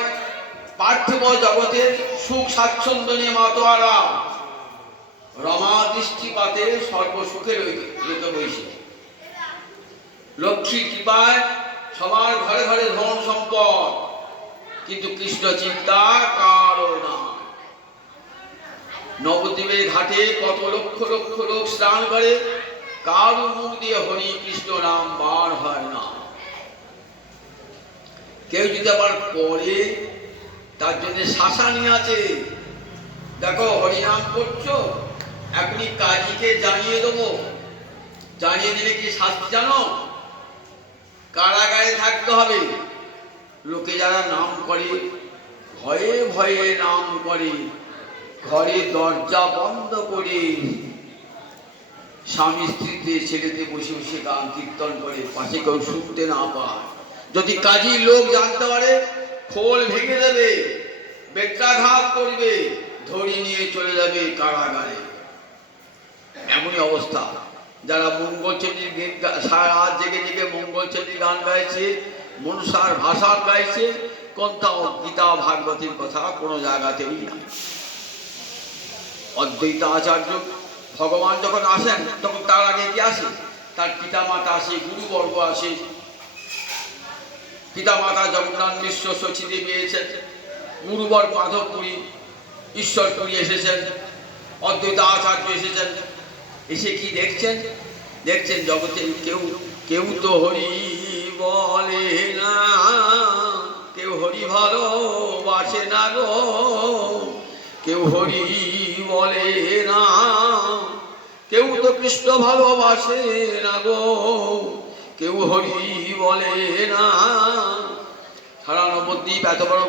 পার্থিব জগতের সুখ স্বাচ্ছন্দ্য নিয়ে মাতোয়ারা, রমা দৃষ্টিপাতে সর্বসুখে রইতে বইছে। লক্ষ্মীর কৃপায় সবার ঘরে ঘরে ধন সম্পদ, কিন্তু কৃষ্ণ চিন্তা কারো না। নবদ্বীপের ঘাটে কত লক্ষ লক্ষ লোক স্নান করে, কারো মুখ দিয়ে হরি কৃষ্ণ নাম বার হয় না। কেউ যদি আবার পরে, তার জন্য শাসানি আছে। দেখো হরিনাম করছো, এখনই কাজীকে জানিয়ে দেবো, জানিয়ে দিলে কি শাস্তি জানো? কারাগারে থাকতে হবে। লোকে যারা নাম করে, ভয়ে ভয়ে নাম করে, ঘরে দরজা বন্ধ করে স্বামী স্ত্রীতে ছেলেতে বসে বসে গান কীর্তন করে, পাশে কেউ শুনতে না পায়। যদি কাজী লোক জানতে পারে, খোল ভেঙে দেবে, বেত্রাঘাত করবে, ধরে নিয়ে চলে যাবে কারাগারে। এমনই অবস্থা। যারা মঙ্গলচণ্ডীর গীত সারা রাত জেগে জেগে মঙ্গলচণ্ডীর গান গাইছে, মনসার ভাষা গাইছে, কোনটাও গীতা ভাগবতীর কথা কোনো জায়গাতেই নাই। অদ্বৈত আচার্য ভগবান যখন আসেন, তখন তার আগে কি আসে? তার পিতা মাতা আসে, গুরুবর্গ আসে। পিতা মাতা জগন্নাথ মিশ্র শচীদেবী এসেছেন, গুরুবর মাধবপুরী ঈশ্বরপুরী এসেছেন, অদ্বৈত আচার্য এসেছেন। এসে কি দেখছেন? দেখছেন জগতের কেউ তো হরি বলে না, কেউ হরি ভালোবাসে না গো, কেউ হরি বলে না, কেউ তো কৃষ্ণ ভালোবাসে না গো, কেউ হরি বলে না। সারা নবদ্বীপ এত বড়,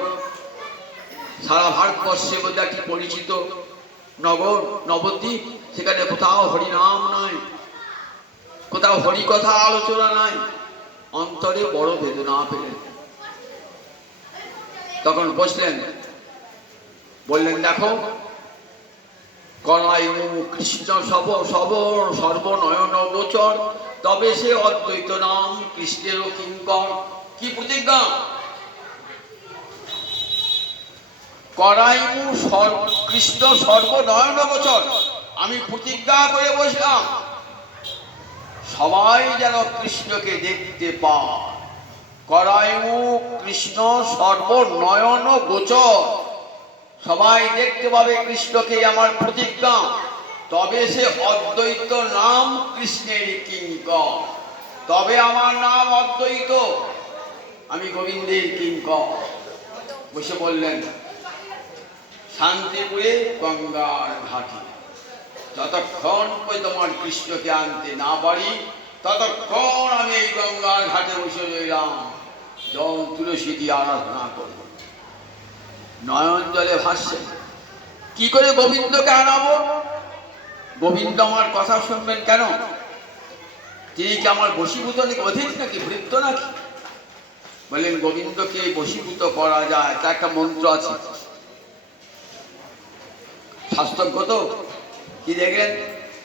সারা ভারতবর্ষের মধ্যে একটি পরিচিত নগর নবদ্বীপ, সেখানে কোথাও হরিনাম নাই, কোথাও হরি কথা আলোচনা নাই। অন্তরে বড় বেদনা পেলেন। তখন বসলেন, বললেন দেখো, করাই কৃষ্ণ সর্বনয়ন গোচর, তবে সে অদ্বৈত নাম কৃষ্ণেরও কিঙ্কর। কি প্রতিজ্ঞা? করাইমু কৃষ্ণ সর্বনয়ন গোচর। আমি প্রতিজ্ঞা করে বসলাম, সবাই যেন কৃষ্ণকে দেখতে পায়। করাইমু কৃষ্ণ সর্বনয়ন গোচর, সবাই দেখতে পাবে কৃষ্ণকে, আমার প্রতিজ্ঞা। তবে সে অদ্বৈত নাম কৃষ্ণের কিঙ্কর, তবে আমার নাম অদ্বৈত, আমি গোবিন্দের কিঙ্কর। বসে বললেন, শান্তিপুরে গঙ্গার ঘাটে যতক্ষণ তোমার কৃষ্ণকে আনতে না পারি, ততক্ষণ আমি এই গঙ্গার ঘাটে বসে রইলাম, জল তুলসী দিয়ে আরাধনা করব। নয়ন জলে ভাসছে, কি করে গোবিন্দকে আনাবো? গোবিন্দ আমার কথা শুনবেন কেন? তিনি কি আমার বশীভূত নাকি, অধীন নাকি, ভৃত্য নাকি? বললেন, গোবিন্দকে বশীভূত করা যায়, তা একটা মন্ত্র আছে, শাস্ত্রগত। কি দেখলেন?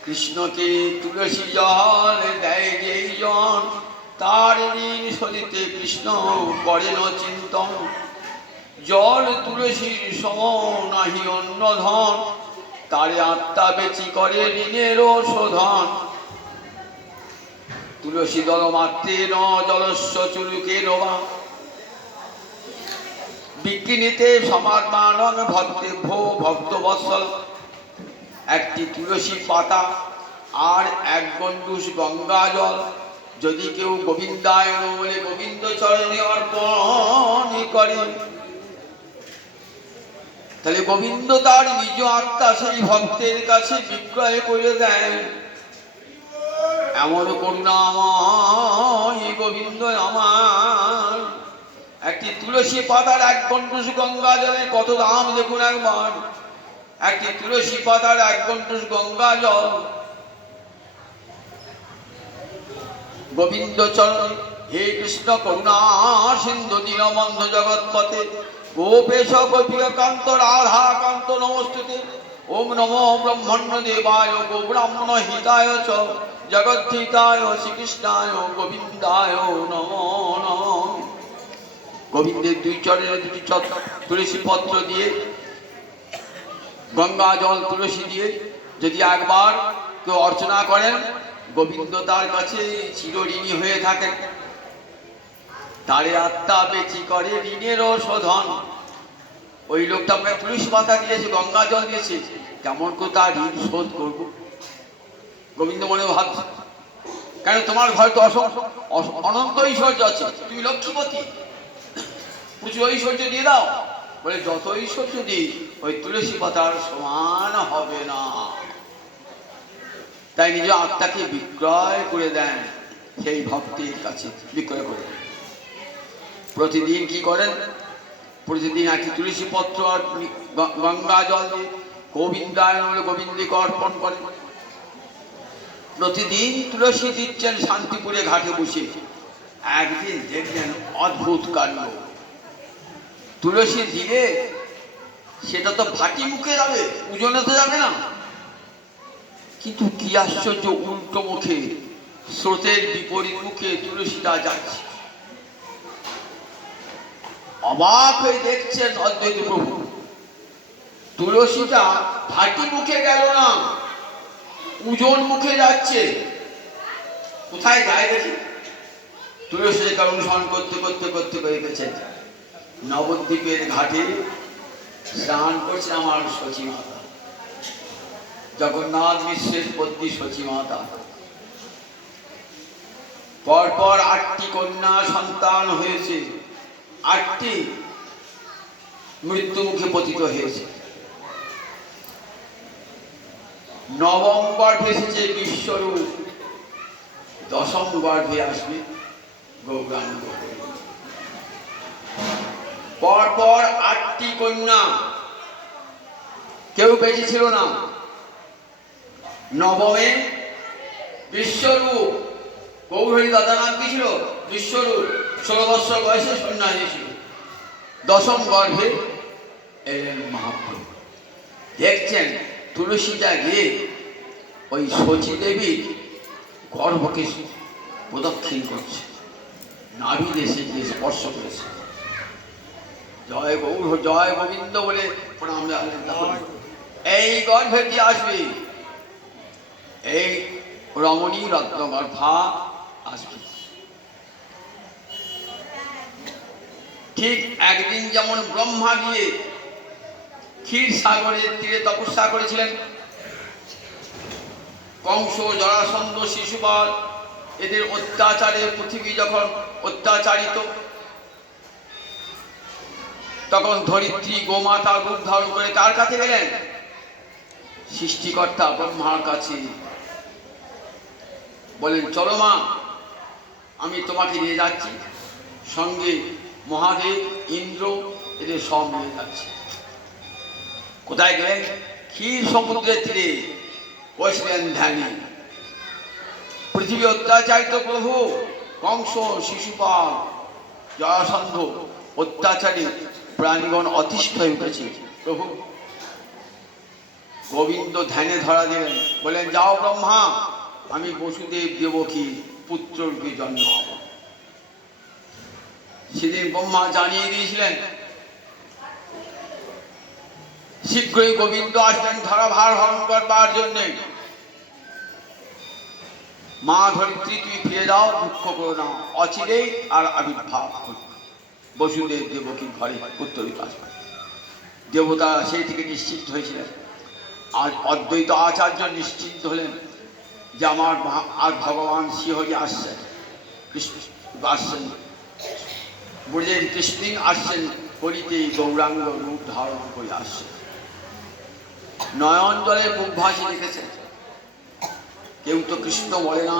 কৃষ্ণকে তুলসী জল দেয় যেই জন, তার ঋণ শোধিতে কৃষ্ণ করেন চিন্তন। জল তুলসীর সম নাহি অন্য ধন, তারে আত্মা বেচি করে ঋণেরও শোধন। তুলসী দল মাত্রে ন জলস্ব চুলুকে নোবা, বিকিনিতে সমাত্মানন ভক্তে ভো ভক্ত বৎসল। একটি তুলসী পাতা আর এক গণ্ডূষ গঙ্গা জল যদি কেউ গোবিন্দায় বলে গোবিন্দ চরণে অর্পণ করে, তাহলে গোবিন্দ তার নিজ আত্মা সেই ভক্তের কাছে বিক্রয় করে দেন। এমন করুণাময় গোবিন্দ আমার। একটি তুলসী পাতার এক গণ্ডূষ গঙ্গা জলের কত দাম দেখুন একবার। একটি তুলসী পাতার এক গণ্ডূষ গঙ্গা জল গোবিন্দ চরণে হে কৃষ্ণ করুণা সিন্ধু দীনবন্ধু জগৎপতে গোপেশ গোপিকা কান্ত রাধা কান্ত নমস্তুতে। ওম নমো ব্রহ্মণ্য দেবায় গো ব্রাহ্মণ হিতায় চ জগদ্ধিতায় শ্রীকৃষ্ণায় গোবিন্দায় নমো নমঃ। গোবিন্দের দুই চরণে দুটি তুলসী পত্র দিয়ে, গঙ্গা জল তুলসী দিয়ে যদি একবার কেউ অর্চনা করেন, গোবিন্দ তার কাছে চিরঋণী হয়ে থাকেন। তারে আত্মা বেচি করে ঋণেরও শোধন। ওই লোকটা আপনাকে তুলসী পাতা দিয়েছে, গঙ্গা জল দিয়েছে, কেমন করে তার ঋণ শোধ করবো? গোবিন্দ মনে ভাবছে, কেন তোমার ঘরে তো অনন্ত ঐশ্বর্য আছে, তুমি লক্ষ্মীপতি, প্রচুর ঐশ্বর্য দিয়ে দাও। বলে যত ঐশ্বর্য দিই ওই তুলসী পাতার সমান হবে না। তাই নিজ আত্মাকে বিক্রয় করে দেন সেই ভক্তির কাছে, বিক্রয় করে দেন। প্রতিদিন কি করেন? প্রতিদিন একটি তুলসী পত্র আর গঙ্গা জল দিয়ে গোবিন্দায় বলে গোবিন্দকে অর্পণ করেন। প্রতিদিন তুলসী দিচ্ছেন শান্তিপুরে ঘাটে বসে। একদিন দেখলেন অদ্ভুত কাণ্ড। তুলসী দিলে সেটা তো ভাটি মুখে যাবে, উজনে তো যাবে না। কিন্তু কি আশ্চর্য, উল্টো মুখে, স্রোতের বিপরীত মুখে তুলসীটা যাচ্ছে। অবাক হয়ে দেখছেন অদ্বৈত প্রভু, তুলসীটা ভাটি মুখে গেল না, উজন মুখে যাচ্ছে। কোথায় যায় দেখি? তুলসীকে অনুসরণ করতে করতে করতে করে গেছেন নবদ্বীপের ঘাটে স্নান করছে আমার সচী মাতা, জগন্নাথ বিশ্বের পত্নী সচী মাতা। পরপর 8টি কন্যা সন্তান হয়েছে, 8টি মৃত্যু মুখে পতিত হয়েছে। নবম গর্ভে এসেছে বিশ্বরূপ, দশম গর্ভে আসবে গৌরাঙ্গ। পরপর 8টি কন্যা, কেউ বেঁচে ছিল না। নবমে বিশ্বরূপ, গৌরহরি দাদা নাম কি ছিল? বিশ্বরূপ, 16 বছর বয়সে সন্ন্যাসী ছিল। দশম গর্ভে এলেন মহাপ্রভু। দেখছেন তুলসীটা গিয়ে ওই শচী দেবীর গর্ভকে প্রদক্ষিণ করছে, নাভি দেশে গিয়ে স্পর্শ করেছে। জয় গৌর জয় গোবিন্দ বলে প্রণাম জানালেন। এই গর্ভেটি আসবে, এই রমণী রত্নগর্ভা আসবে। ঠিক একদিন যেমন ব্রহ্মা গিয়ে ক্ষীর সাগরের তীরে তপস্যা করেছিলেন, কংস, জরাসন্ধ, শিশুপাল এদের অত্যাচারে পৃথিবী যখন অত্যাচারিত, তখন ধরিত্রী গোমাতা রূপ ধারণ করে কার কাছে গেলেন? সৃষ্টিকর্তা ব্রহ্মার কাছে। বলেন চলো মা, আমি তোমাকে নিয়ে যাচ্ছি, সঙ্গে মহাদেব, ইন্দ্র এদের সব নিয়ে যাচ্ছে। কোথায় গেলেন? ক্ষীর সমুদ্রের তীরে বসলেন ধ্যানে। পৃথিবী অত্যাচারিত প্রভু, কংস, শিশুপাল, জরাসন্ধ অত্যাচারী প্রাণীগণ অতিষ্ঠ হয়ে উঠেছে। প্রভু গোবিন্দ ধ্যানে ধরা দিলেন, বলেন যাও ব্রহ্মা, আমি বসুদেব দেবকী পুত্ররূপে জন্ম হব। সেদিন ব্রহ্মা জানিয়ে দিয়েছিলেন শীঘ্রই গোবিন্দ আসবেন ধরাভার হরণ করবার জন্যে। মা ধরিত্রী তুই ফিরে যাও, দুঃখ করো না, অচিরেই আর আবির্ভাব করবে বসুদেব দেবকীর ঘরে পুত্ররূপে আসবে। দেবতা সেই থেকে নিশ্চিন্ত হয়েছিলেন। আর অদ্বৈত আচার্য নিশ্চিন্ত হলেন যে আমার আর ভগবান শ্রীহরি আসছেন, কৃষ্ণ আসছেন, ব্রজের কৃষ্ণ আসছেন, কলিতে গৌরাঙ্গ রূপ ধারণ করে আসছেন। নয়ন জলে মুখ ভাসি রেখেছেন। কেউ তো কৃষ্ণ বলে না,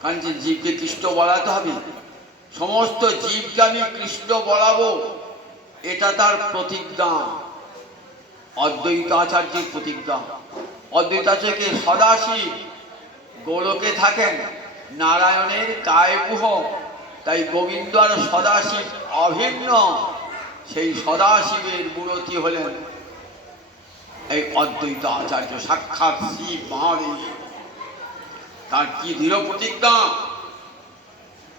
কারণ যে জীবকে কৃষ্ণ বলাতে হবে, সমস্ত জীবকে আমি কৃষ্ণ বলাবো, এটা তার প্রতিজ্ঞা, অদ্বৈতাচার্যের প্রতিজ্ঞা। অদ্বৈতাচার্যকে সদাশিব গোলকে থাকেন, নারায়ণের কায়বুহ তাই গোবিন্দ আর সদাশিব অভিন্ন। সেই সদাশিবের মূর্তি হলেন এই অদ্বৈত আচার্য, সাক্ষাৎ শিব মহাদেব। তার কি দৃঢ় প্রতিজ্ঞা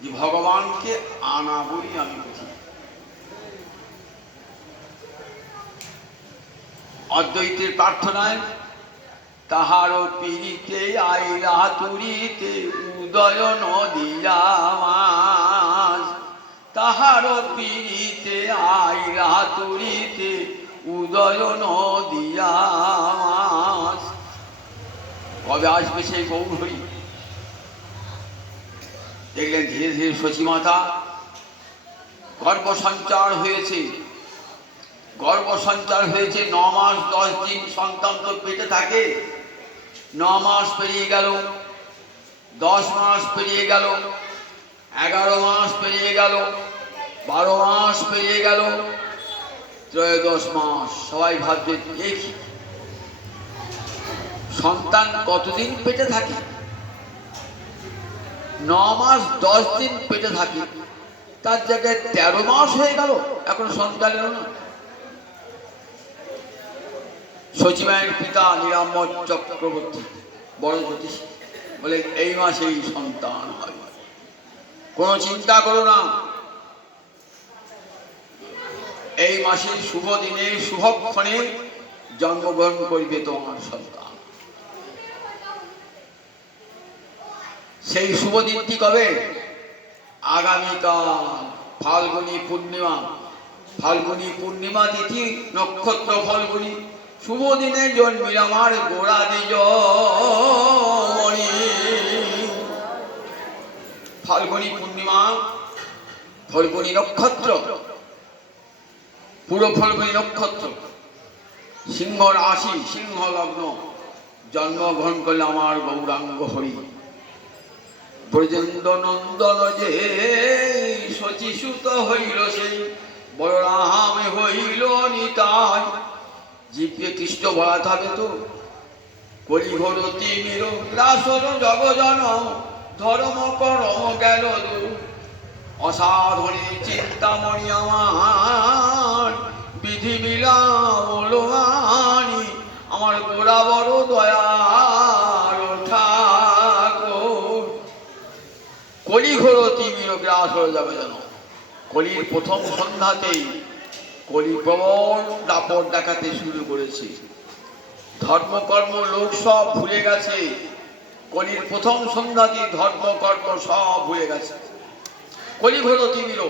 যে ভগবানকে আনাবই আমি বুঝি। অদ্বৈতের প্রার্থনায় তাহার পীড়িতে আইলা তুরিতে উদয় নদিয়া মাছ, তাহার পীড়িতে আইলা তুরিতে উদয় নদিয়া মাছ। কবে আসবে সেই গৌরহরি? দেখলেন ধীরে ধীরে শচীমাতা গর্ভ সঞ্চার হয়েছে। গর্ভ সঞ্চার হয়েছে 9 মাস 10 দিন। সন্তান তো পেটে থাকে। 9 মাস পেরিয়ে গেল, 10 মাস পেরিয়ে গেল, 11 মাস পেরিয়ে গেল, 12 মাস পেরিয়ে গেল, 13 মাস। সবাই ভাবছে দেখি সন্তান কতদিন পেটে থাকে? 9 মাস 10 দিন পেটে থাকে, তার জায়গায় 13 মাস হয়ে গেল, এখন সন্তান এলো না। শচীমায়ের পিতা নিরাম্বর চক্রবর্তী বড় জ্যোতিষ বলে এই মাসেই সন্তান হয়, কোনো চিন্তা করো না, এই মাসের শুভ দিনে শুভক্ষণে জন্মগ্রহণ করবে তোমার সন্তান। সেই শুভ দিনটি কবে? আগামীকাল ফাল্গুনী পূর্ণিমা। ফাল্গুনী পূর্ণিমা তিথি, নক্ষত্র ফাল্গুনী। শুভ দিনে জন্মিল আমার গোড়া দ্বিজমণি। ফাল্গুনী পূর্ণিমা, ফাল্গুনী নক্ষত্র, পুরো ফাল্গুনী নক্ষত্র, সিংহ রাশি, সিংহ লগ্ন, জন্মগ্রহণ করলে আমার গৌরাঙ্গ হরি। ব্রজেন্দ্র নন্দন যে শচীসুত হইল, সেই বলরাম হইল নিতাই। জীবকে কৃষ্ণ বলাতে হবে তো। কলিঘোর তিমির গ্রাসর জগজন, ধর্ম করম গেল দূর। অসাধনে চিন্তামণি আমার, বিধি বিলাবলি। আমার গোড়া বড় দয়ার ঠাকুর। কলিঘোর তিমির গ্রাস হয়ে যাবে যেন। কলির প্রথম সন্ধ্যাতেই কলি প্রবল দাপট দেখাতে শুরু করেছে। ধর্মকর্ম লোক সব ভুলে গেছে। কলির প্রথম সন্ধ্যাতে ধর্মকর্ম সব ভুলে গেছে। কলিঘোর তিমির।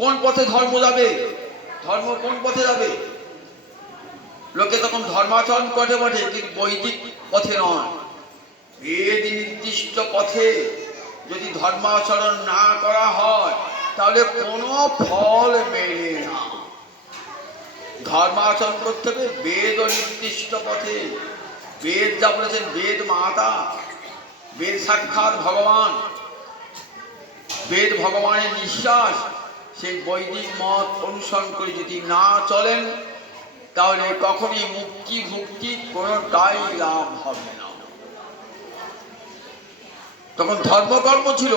কোন পথে ধর্ম যাবে? ধর্ম কোন পথে যাবে? লোকে তখন ধর্মাচরণ করে বটে, কিন্তু বৈদিক পথে নয়, বেদ নির্দিষ্ট পথে যদি ধর্মাচরণ না করা হয় তাহলে কোনো ফল মেলে না। ধর্মাচরণ করতে হবে বেদ নির্দিষ্ট পথে। বেদ যা বলেছেন, বেদ মাতা, বেদ সাক্ষাৎ ভগবান, বেদ ভগবানের নিঃশ্বাস। সেই বৈদিক মত অনুসরণ করে যদি না চলেন তাহলে কখনই মুক্তি ভুক্তি কোনোটাই লাভ হবে না। তখন ধর্মকর্ম ছিল,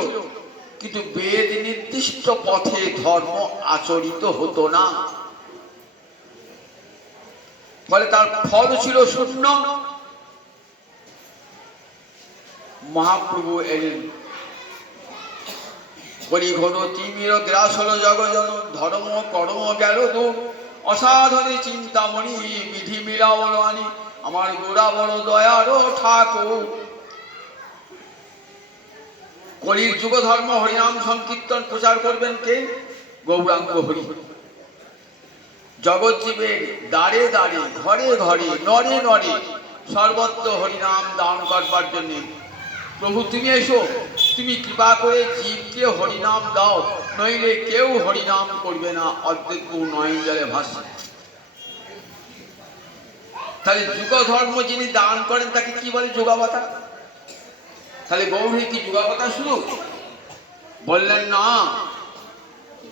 কিন্তু বেদ নির্দিষ্ট পথে ধর্ম আচরিত হতো না। ফলে তার ফল ছিল শূন্য। মহাপ্রভু এলেন। কলিঘোর তিমির গ্রাস হল জগজন, ধর্ম কর্ম গেল দূর। অসাধনে চিন্তামণি, বিধি মিলাবলি। আমার গোড়া বড় দয়ার ঠাকুর। কলির যুগ ধর্ম হরিনাম সংকীর্তন প্রচার করবেন কে? গৌরাঙ্গ হরি। জগৎ জীবের দ্বারে দ্বারে, ঘরে ঘরে, নরে নরে সর্বত্র হরিনাম দান করবার জন্য প্রভু তুমি এসো, তুমি কৃপা করে জীবকে হরিনাম দাও, নইলে কেউ হরিনাম করবে না। অদ্বৈত নয়ন জলে ভাসে। তাহলে যুগ ধর্ম যিনি দান করেন তাকে কি বলে? যুগাবতার। তাহলে গৌরহরি কি যুগাবতার শুধু? বললেন না,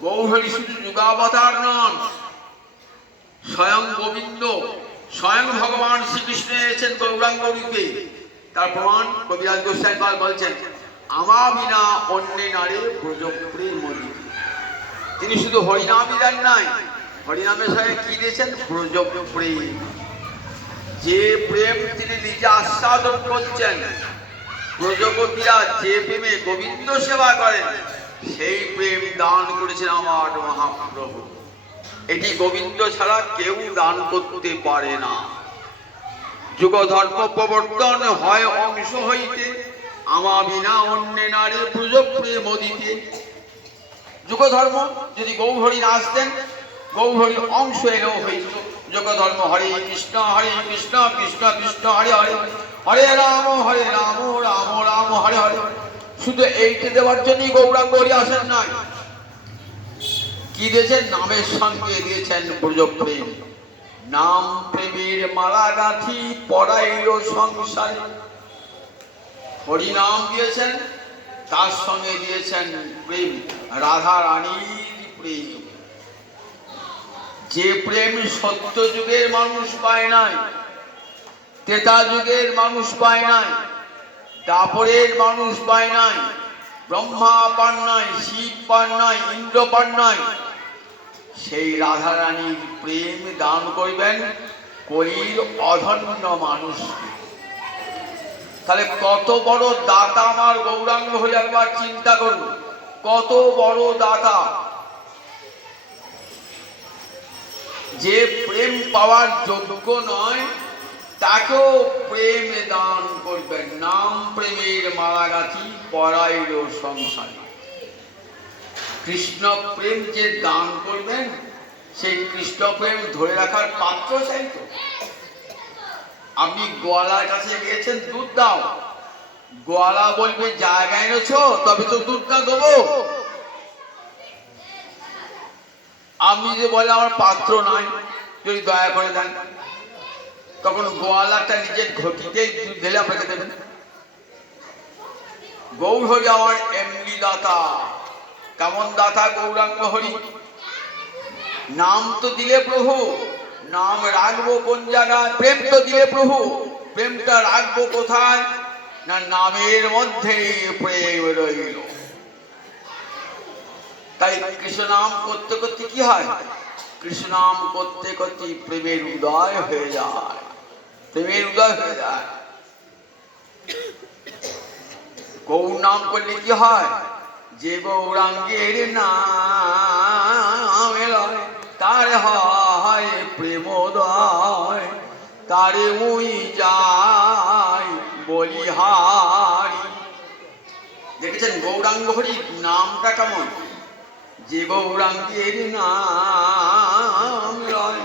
গৌরহরি শুধু যুগাবতার নন, স্বয়ং গোবিন্দ, স্বয়ং ভগবান শ্রীকৃষ্ণ এসেছেন গৌরাঙ্গ রূপে। তার প্রমাণ কবিরাজ গোস্বামী পাল বলছেন, আমা বিনা অন্য নারী ব্রজপ্রেম দিতে। তিনি শুধু হরিনামই দেন নাই, হরিনামের সঙ্গে কি দিয়েছেন? ব্রজপ্রেম। যে প্রেম তিনি নিজে আস্বাদন করছেন, ব্রজপতিরা যে প্রেমে গোবিন্দ সেবা করেন, সেই প্রেম দান করেছেন আমার মহাপ্রভু। এটি গোবিন্দ ছাড়া কেউ দান করতে পারে না। যুগ ধর্ম প্রবর্তন হয় অংশ হইতে, আমা বিনা অন্য নারী ব্রজপ্রেম দিতে। যুগ ধর্ম যদি গৌহরি না আসতেন, গৌহরির অংশ এলেও হইত যুগ ধর্ম। হরে কৃষ্ণ কৃষ্ণ কৃষ্ণ হরে হরে, হরে রাম রাম রাম হরে হরে। শুধু এইটা দেওয়ার জন্যই গৌরাঙ্গ হরি আসেন নাই। কি দিয়েছেন? নামের সঙ্গে দিয়েছেন ব্রজপ্রেম। নাম প্রেমের মালা গাঁথি পড়াইল সংসারে। হরিনাম দিয়েছেন, তার সঙ্গে দিয়েছেন প্রেম, রাধা রানীর প্রেম। যে প্রেম সত্য যুগের মানুষ পায় নাই, ত্রেতা যুগের মানুষ পায় নাই, দাপরের মানুষ পায় নাই, ব্রহ্মা পান নাই, শিব পান নাই, ইন্দ্র পান নাই, সেই রাধা রানীর প্রেম দান করবেন কলির অধন্য মানুষকে। তাহলে কত বড় দাতা আমার গৌরাঙ্গ হয়ে, একবার চিন্তা করুন, কত বড় দাতা। যে প্রেম পাওয়ার যোগ্য নয়, তাকেও প্রেম দান করবেন। নাম প্রেমের মালা গাঁথি পড়াইল সংসারে। কৃষ্ণ প্রেম যে দান করবেন, সেই কৃষ্ণ প্রেম ধরে রাখার পাত্র চাই তো। আপনি গোয়ালার কাছে গিয়েছেন, দুধ দাও, গোয়ালা বলবে জায়গায় এনেছো তবে তো দুধটা দেবো। আপনি যে বলে আমার পাত্র নাই, যদি দয়া করে দেন, তখন গোয়ালাটা নিজের ঘটিতেই দুধ ঢেলে আপনাকে দেবেন। গৌর হরি আমার এমনি দাতা। কেমন দাতা গৌরাঙ্গ হরি? নাম তো দিলে প্রভু, নাম রাখবো কোন জায়গায়? প্রেম তো দিলে প্রভু, প্রেমটা রাখবো কোথায়? না নামের মধ্যে প্রেম রইল। তাই কৃষ্ণ নাম করতে করতে কি হয়? কৃষ্ণ নাম করতে করতে প্রেমের উদয় হয়ে যায়, প্রেমের উদয় হয়ে যায়। গৌর নাম করলে কি হয়? যে গৌরাঙ্গের নাম লয়, তার হয় প্রেমোদয়, তারে মুই যাই বলিহারি। দেখেছেন গৌরাঙ্গ হরি নামটা কেমন? যে গৌরাঙ্গের নাম লয়,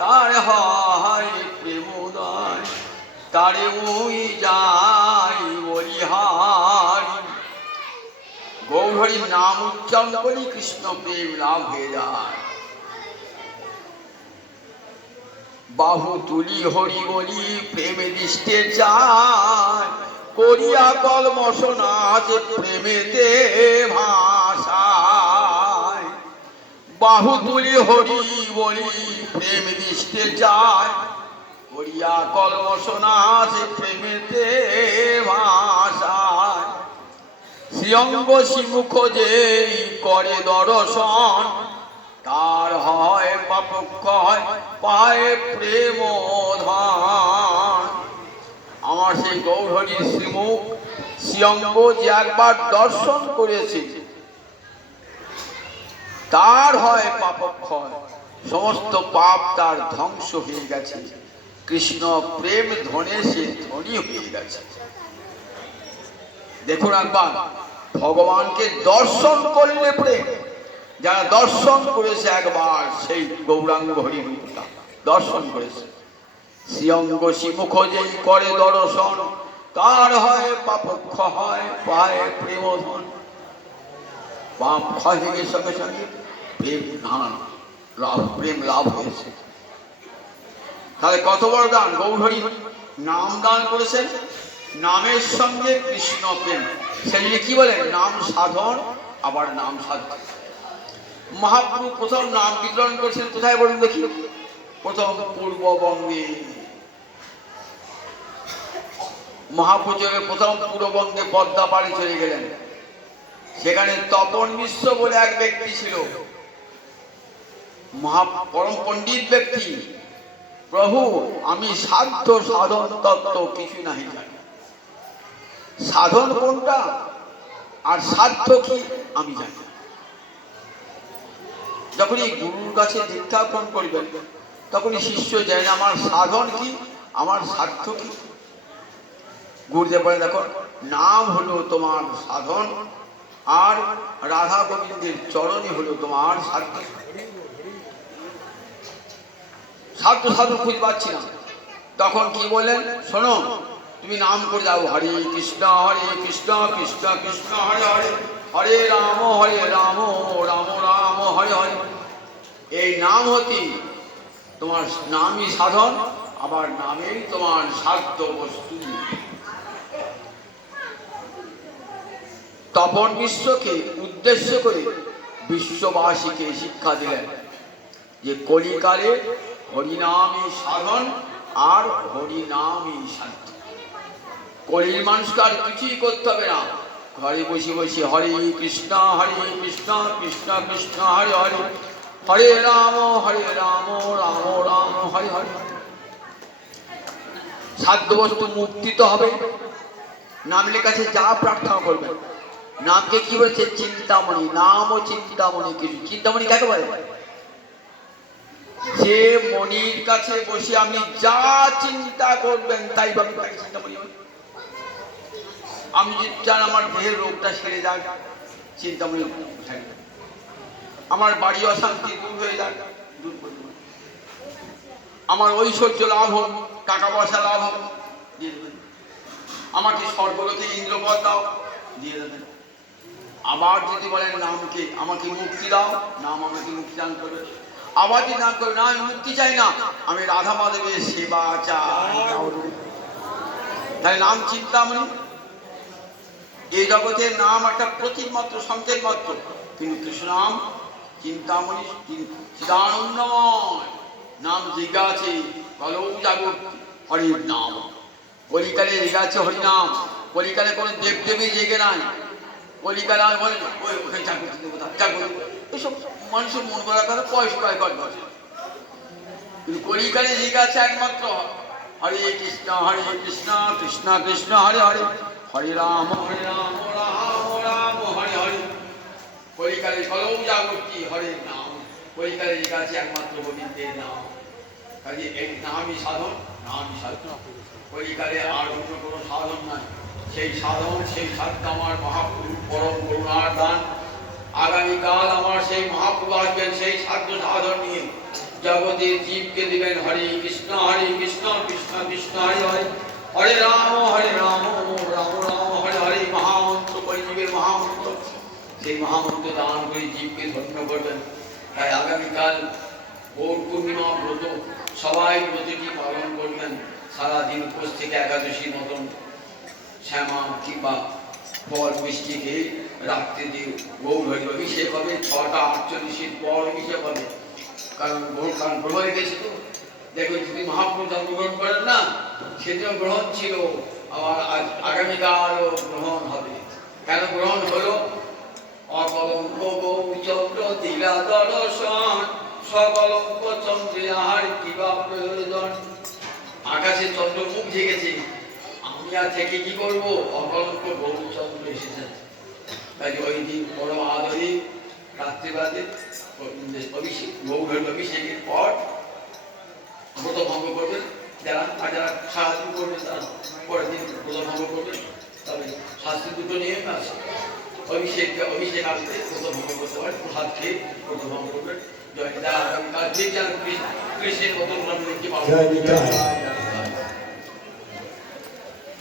তার হয় প্রেমোদয়, তারে মুই যাই বলিহারি। গৌরহরির নাম উচ্চারণ করি, কৃষ্ণ প্রেম লাভ হয়ে যায়। বাহু তুলি হরি বলি প্রেমে দৃষ্টে চায়, করিয়া কলমশ নাচ প্রেমেতে ভাষায়। বাহু তুলি হরি বলি প্রেম দৃষ্টে চায়, করিয়া কলমশ নাচ প্রেমেতে ভাষায়। শ্রীঅঙ্গ শ্রীমুখ যে করে দর্শন, তার হয় পাপক্ষয় পায় প্রেম ধন। আমার সেই গৌরহরির শ্রীমুখ শ্রীঅঙ্গ যে একবার দর্শন করেছে, তার হয় পাপক্ষয়, সমস্ত পাপ তার ধ্বংস হয়ে গেছে। কৃষ্ণ প্রেম ধনে সে ধনী হয়ে গেছে। দেখুন একবার, ভগবানকে দর্শন করলে প্রেম। যারা দর্শন করেছে একবার সেই গৌরাঙ্গ হরি রূপটা দর্শন করেছে, শ্রীঅঙ্গ শ্রীমুখ যেই করে দর্শন, তার হয় পাপক্ষ হয় পায় প্রেমধন। পাপ ক্ষয় হয়ে সঙ্গে সঙ্গে প্রেম ধান লাভ, প্রেম লাভ হয়েছে। তাহলে কত বড় দান! গৌরহরি নাম দান করেছেন, নামের সঙ্গে কৃষ্ণ প্রেম। সেদিকে কি বলেন? নাম সাধন, আবার নাম সাধন। মহাপ্রভু প্রথম নাম বিতরণ করেছেন কোথায় বলুন দেখি? প্রথম পূর্ববঙ্গে। মহাপ্রচুরের প্রথম পূর্ববঙ্গে পদ্মা পাড়ি চলে গেলেন। সেখানে তপন মিশ্র বলে এক ব্যক্তি ছিল, পরম পণ্ডিত ব্যক্তি। প্রভু, আমি সাধ্য সাধন তত্ত্ব কিছু নাহি জানি। সাধন কোনটা আর সাধ্য কি আমি জানি। যখন এই গুরুর কাছে দীক্ষা গ্রহণ করবেন, তখনই শিষ্য জানে আমার সাধন কি, আমার সাধ্য কি। গুরুদেব বলে, দেখো, নাম হলো তোমার সাধন, আর রাধা গোবিন্দের চরণই হলো তোমার সাধ্য। সাধ্য সাধন খুঁজে পাচ্ছি না। তখন কি বললেন, শোনো, তুমি নাম করে যাও, হরে কৃষ্ণ কৃষ্ণ কৃষ্ণ হরে হরে, হরে রাম রাম রাম হরে হরে। এই নাম হতে তোমার নামই সাধন, আবার নামেই তোমার সাধ্য বস্তু। তপন মিশ্রকে উদ্দেশ্য করে বিশ্ববাসীকে শিক্ষা দিলেন যে কলিকালে হরিনামই সাধন আর হরিনামই সাধ্য। কলির মানুষকে আর কিছুই করতে হবে না, ঘরে বসে বসে হরে কৃষ্ণ কৃষ্ণ কৃষ্ণ হরে হরে, হরে রাম রাম রাম হরে হরে। সাধ্য বস্তু মুক্তি তো হবে। নামের কাছে যা প্রার্থনা করবেন, নামকে কি বলেছে, চিন্তামণি। নাম ও চিন্তামণি কিছু। চিন্তামণি কাকে বলে? যে মনির কাছে বসে আপনি যা চিন্তা করবেন তাই পাবেন, তাকে চিন্তামণি বলে। আমি যদি চান আমার দেহের রোগটা সেরে যাক, চিন্তামণি থাকবে। আমার বাড়ি অশান্তি দূর হয়ে যাক, দূর করতে পারে। আমার ঐশ্বর্য লাভ হোক, টাকা পয়সা লাভ হোক, দিয়ে দেবেন। আমাকে স্বর্গলোকে ইন্দ্রপদ দাও, দিয়ে দেবেন। আবার যদি বলেন নামকে আমাকে মুক্তি দাও, নাম আমাকে মুক্তি দান করবে। আবার যদি নাম করবে, না আমি মুক্তি চাই না, আমি রাধা মাধবের সেবা চাই, তাই নাম চিন্তামণি। এই জগতের নাম একটা প্রতীক মাত্র, সংকেত মাত্র, কিন্তু কৃষ্ণ নাম চিন্তামণি, চিদানন্দময় নাম জেগে আছে। কলৌ জাগত হরির নাম। কলিকালে জেগে আছে হরিনাম। কলিকালে কোনো দেবদেবী জেগে নাই। কলিকালে আমি বলি ওখানে জাগ্রত দেবতা, জাগ্রত, এইসব মানুষের মন করা কথা পয়সা পায় কর। কিন্তু কলিকালে জেগে আছে একমাত্র হরে কৃষ্ণ কৃষ্ণ কৃষ্ণ হরে হরে, হরে রাম রাম রাম হরে হরে। কলিকালে কলৌ জাগতি হরের নাম। কলিকালে জেগে আছে একমাত্র গোবিন্দের নাম। কাজে এই নামই সাধন, নামই সাধন। কলিকালে আর অন্য কোনো সাধন নাই। সেই সাধন, সেই সাধ্য আমার মহাপ্রভু পরম করুণার দান। আগামীকাল আমার সেই মহাপ্রভু আসবেন সেই সাধ্য সাধন নিয়ে, জগতের জীবকে দিবেন হরে কৃষ্ণ কৃষ্ণ কৃষ্ণ হরে হরে, হরে রাম রাম রাম হরে হরে। মহামন্ত্র, পরিজীবের মহামন্ত্র, সেই মহামন্ত্র দান করে জীবকে ধন্য করবেন। তাই আগামীকাল গৌর পূর্ণিমা ব্রত, সবাই ব্রতটি পালন করবেন। সারাদিন উপোস থেকে একাদশীর মতন শ্যামা কিংবা ফল মিষ্টি খেয়ে রাত্রে দিয়ে গৌর হরির অভিষেক হবে। 6টা 48 পর অভিষেক হবে। কারণ গ্রহণে গেছে তো, দেখবেন যদি মহাপ্রভু জন্মগ্রহণ করেন না, সেটাও গ্রহণ ছিল, আবার আগামীকালও গ্রহণ হবে। কেন গ্রহণ হলো? অকলঙ্ক গৌরচন্দ্র দিলা দর্শন, সকলঙ্ক চন্দ্রে আর কিবা প্রয়োজন। আকাশে চন্দ্র মুখ ঢেকেছে, আমি আর থেকে কি করবো? অকলঙ্ক গৌরচন্দ্র এসেছেন। তাই ওই দিন বড় আদরে রাত্রিবাদে অভিষেক, গৌরের অভিষেকের পর ব্রত ভঙ্গ করবেন যারা, আর যারা সারাদিন করবেন তারা পরের দিন ব্রত ভঙ্গ করবেন। তবে শাস্তি দুটো নিয়ে আছে, অভিষেক আসতে ব্রত ভঙ্গ করতে পারেন, প্রসাদ খেয়ে ব্রত ভঙ্গ করবেন। যারা আগামীকাল যে কৃষ্ণের মতন দেখতে পাবেন।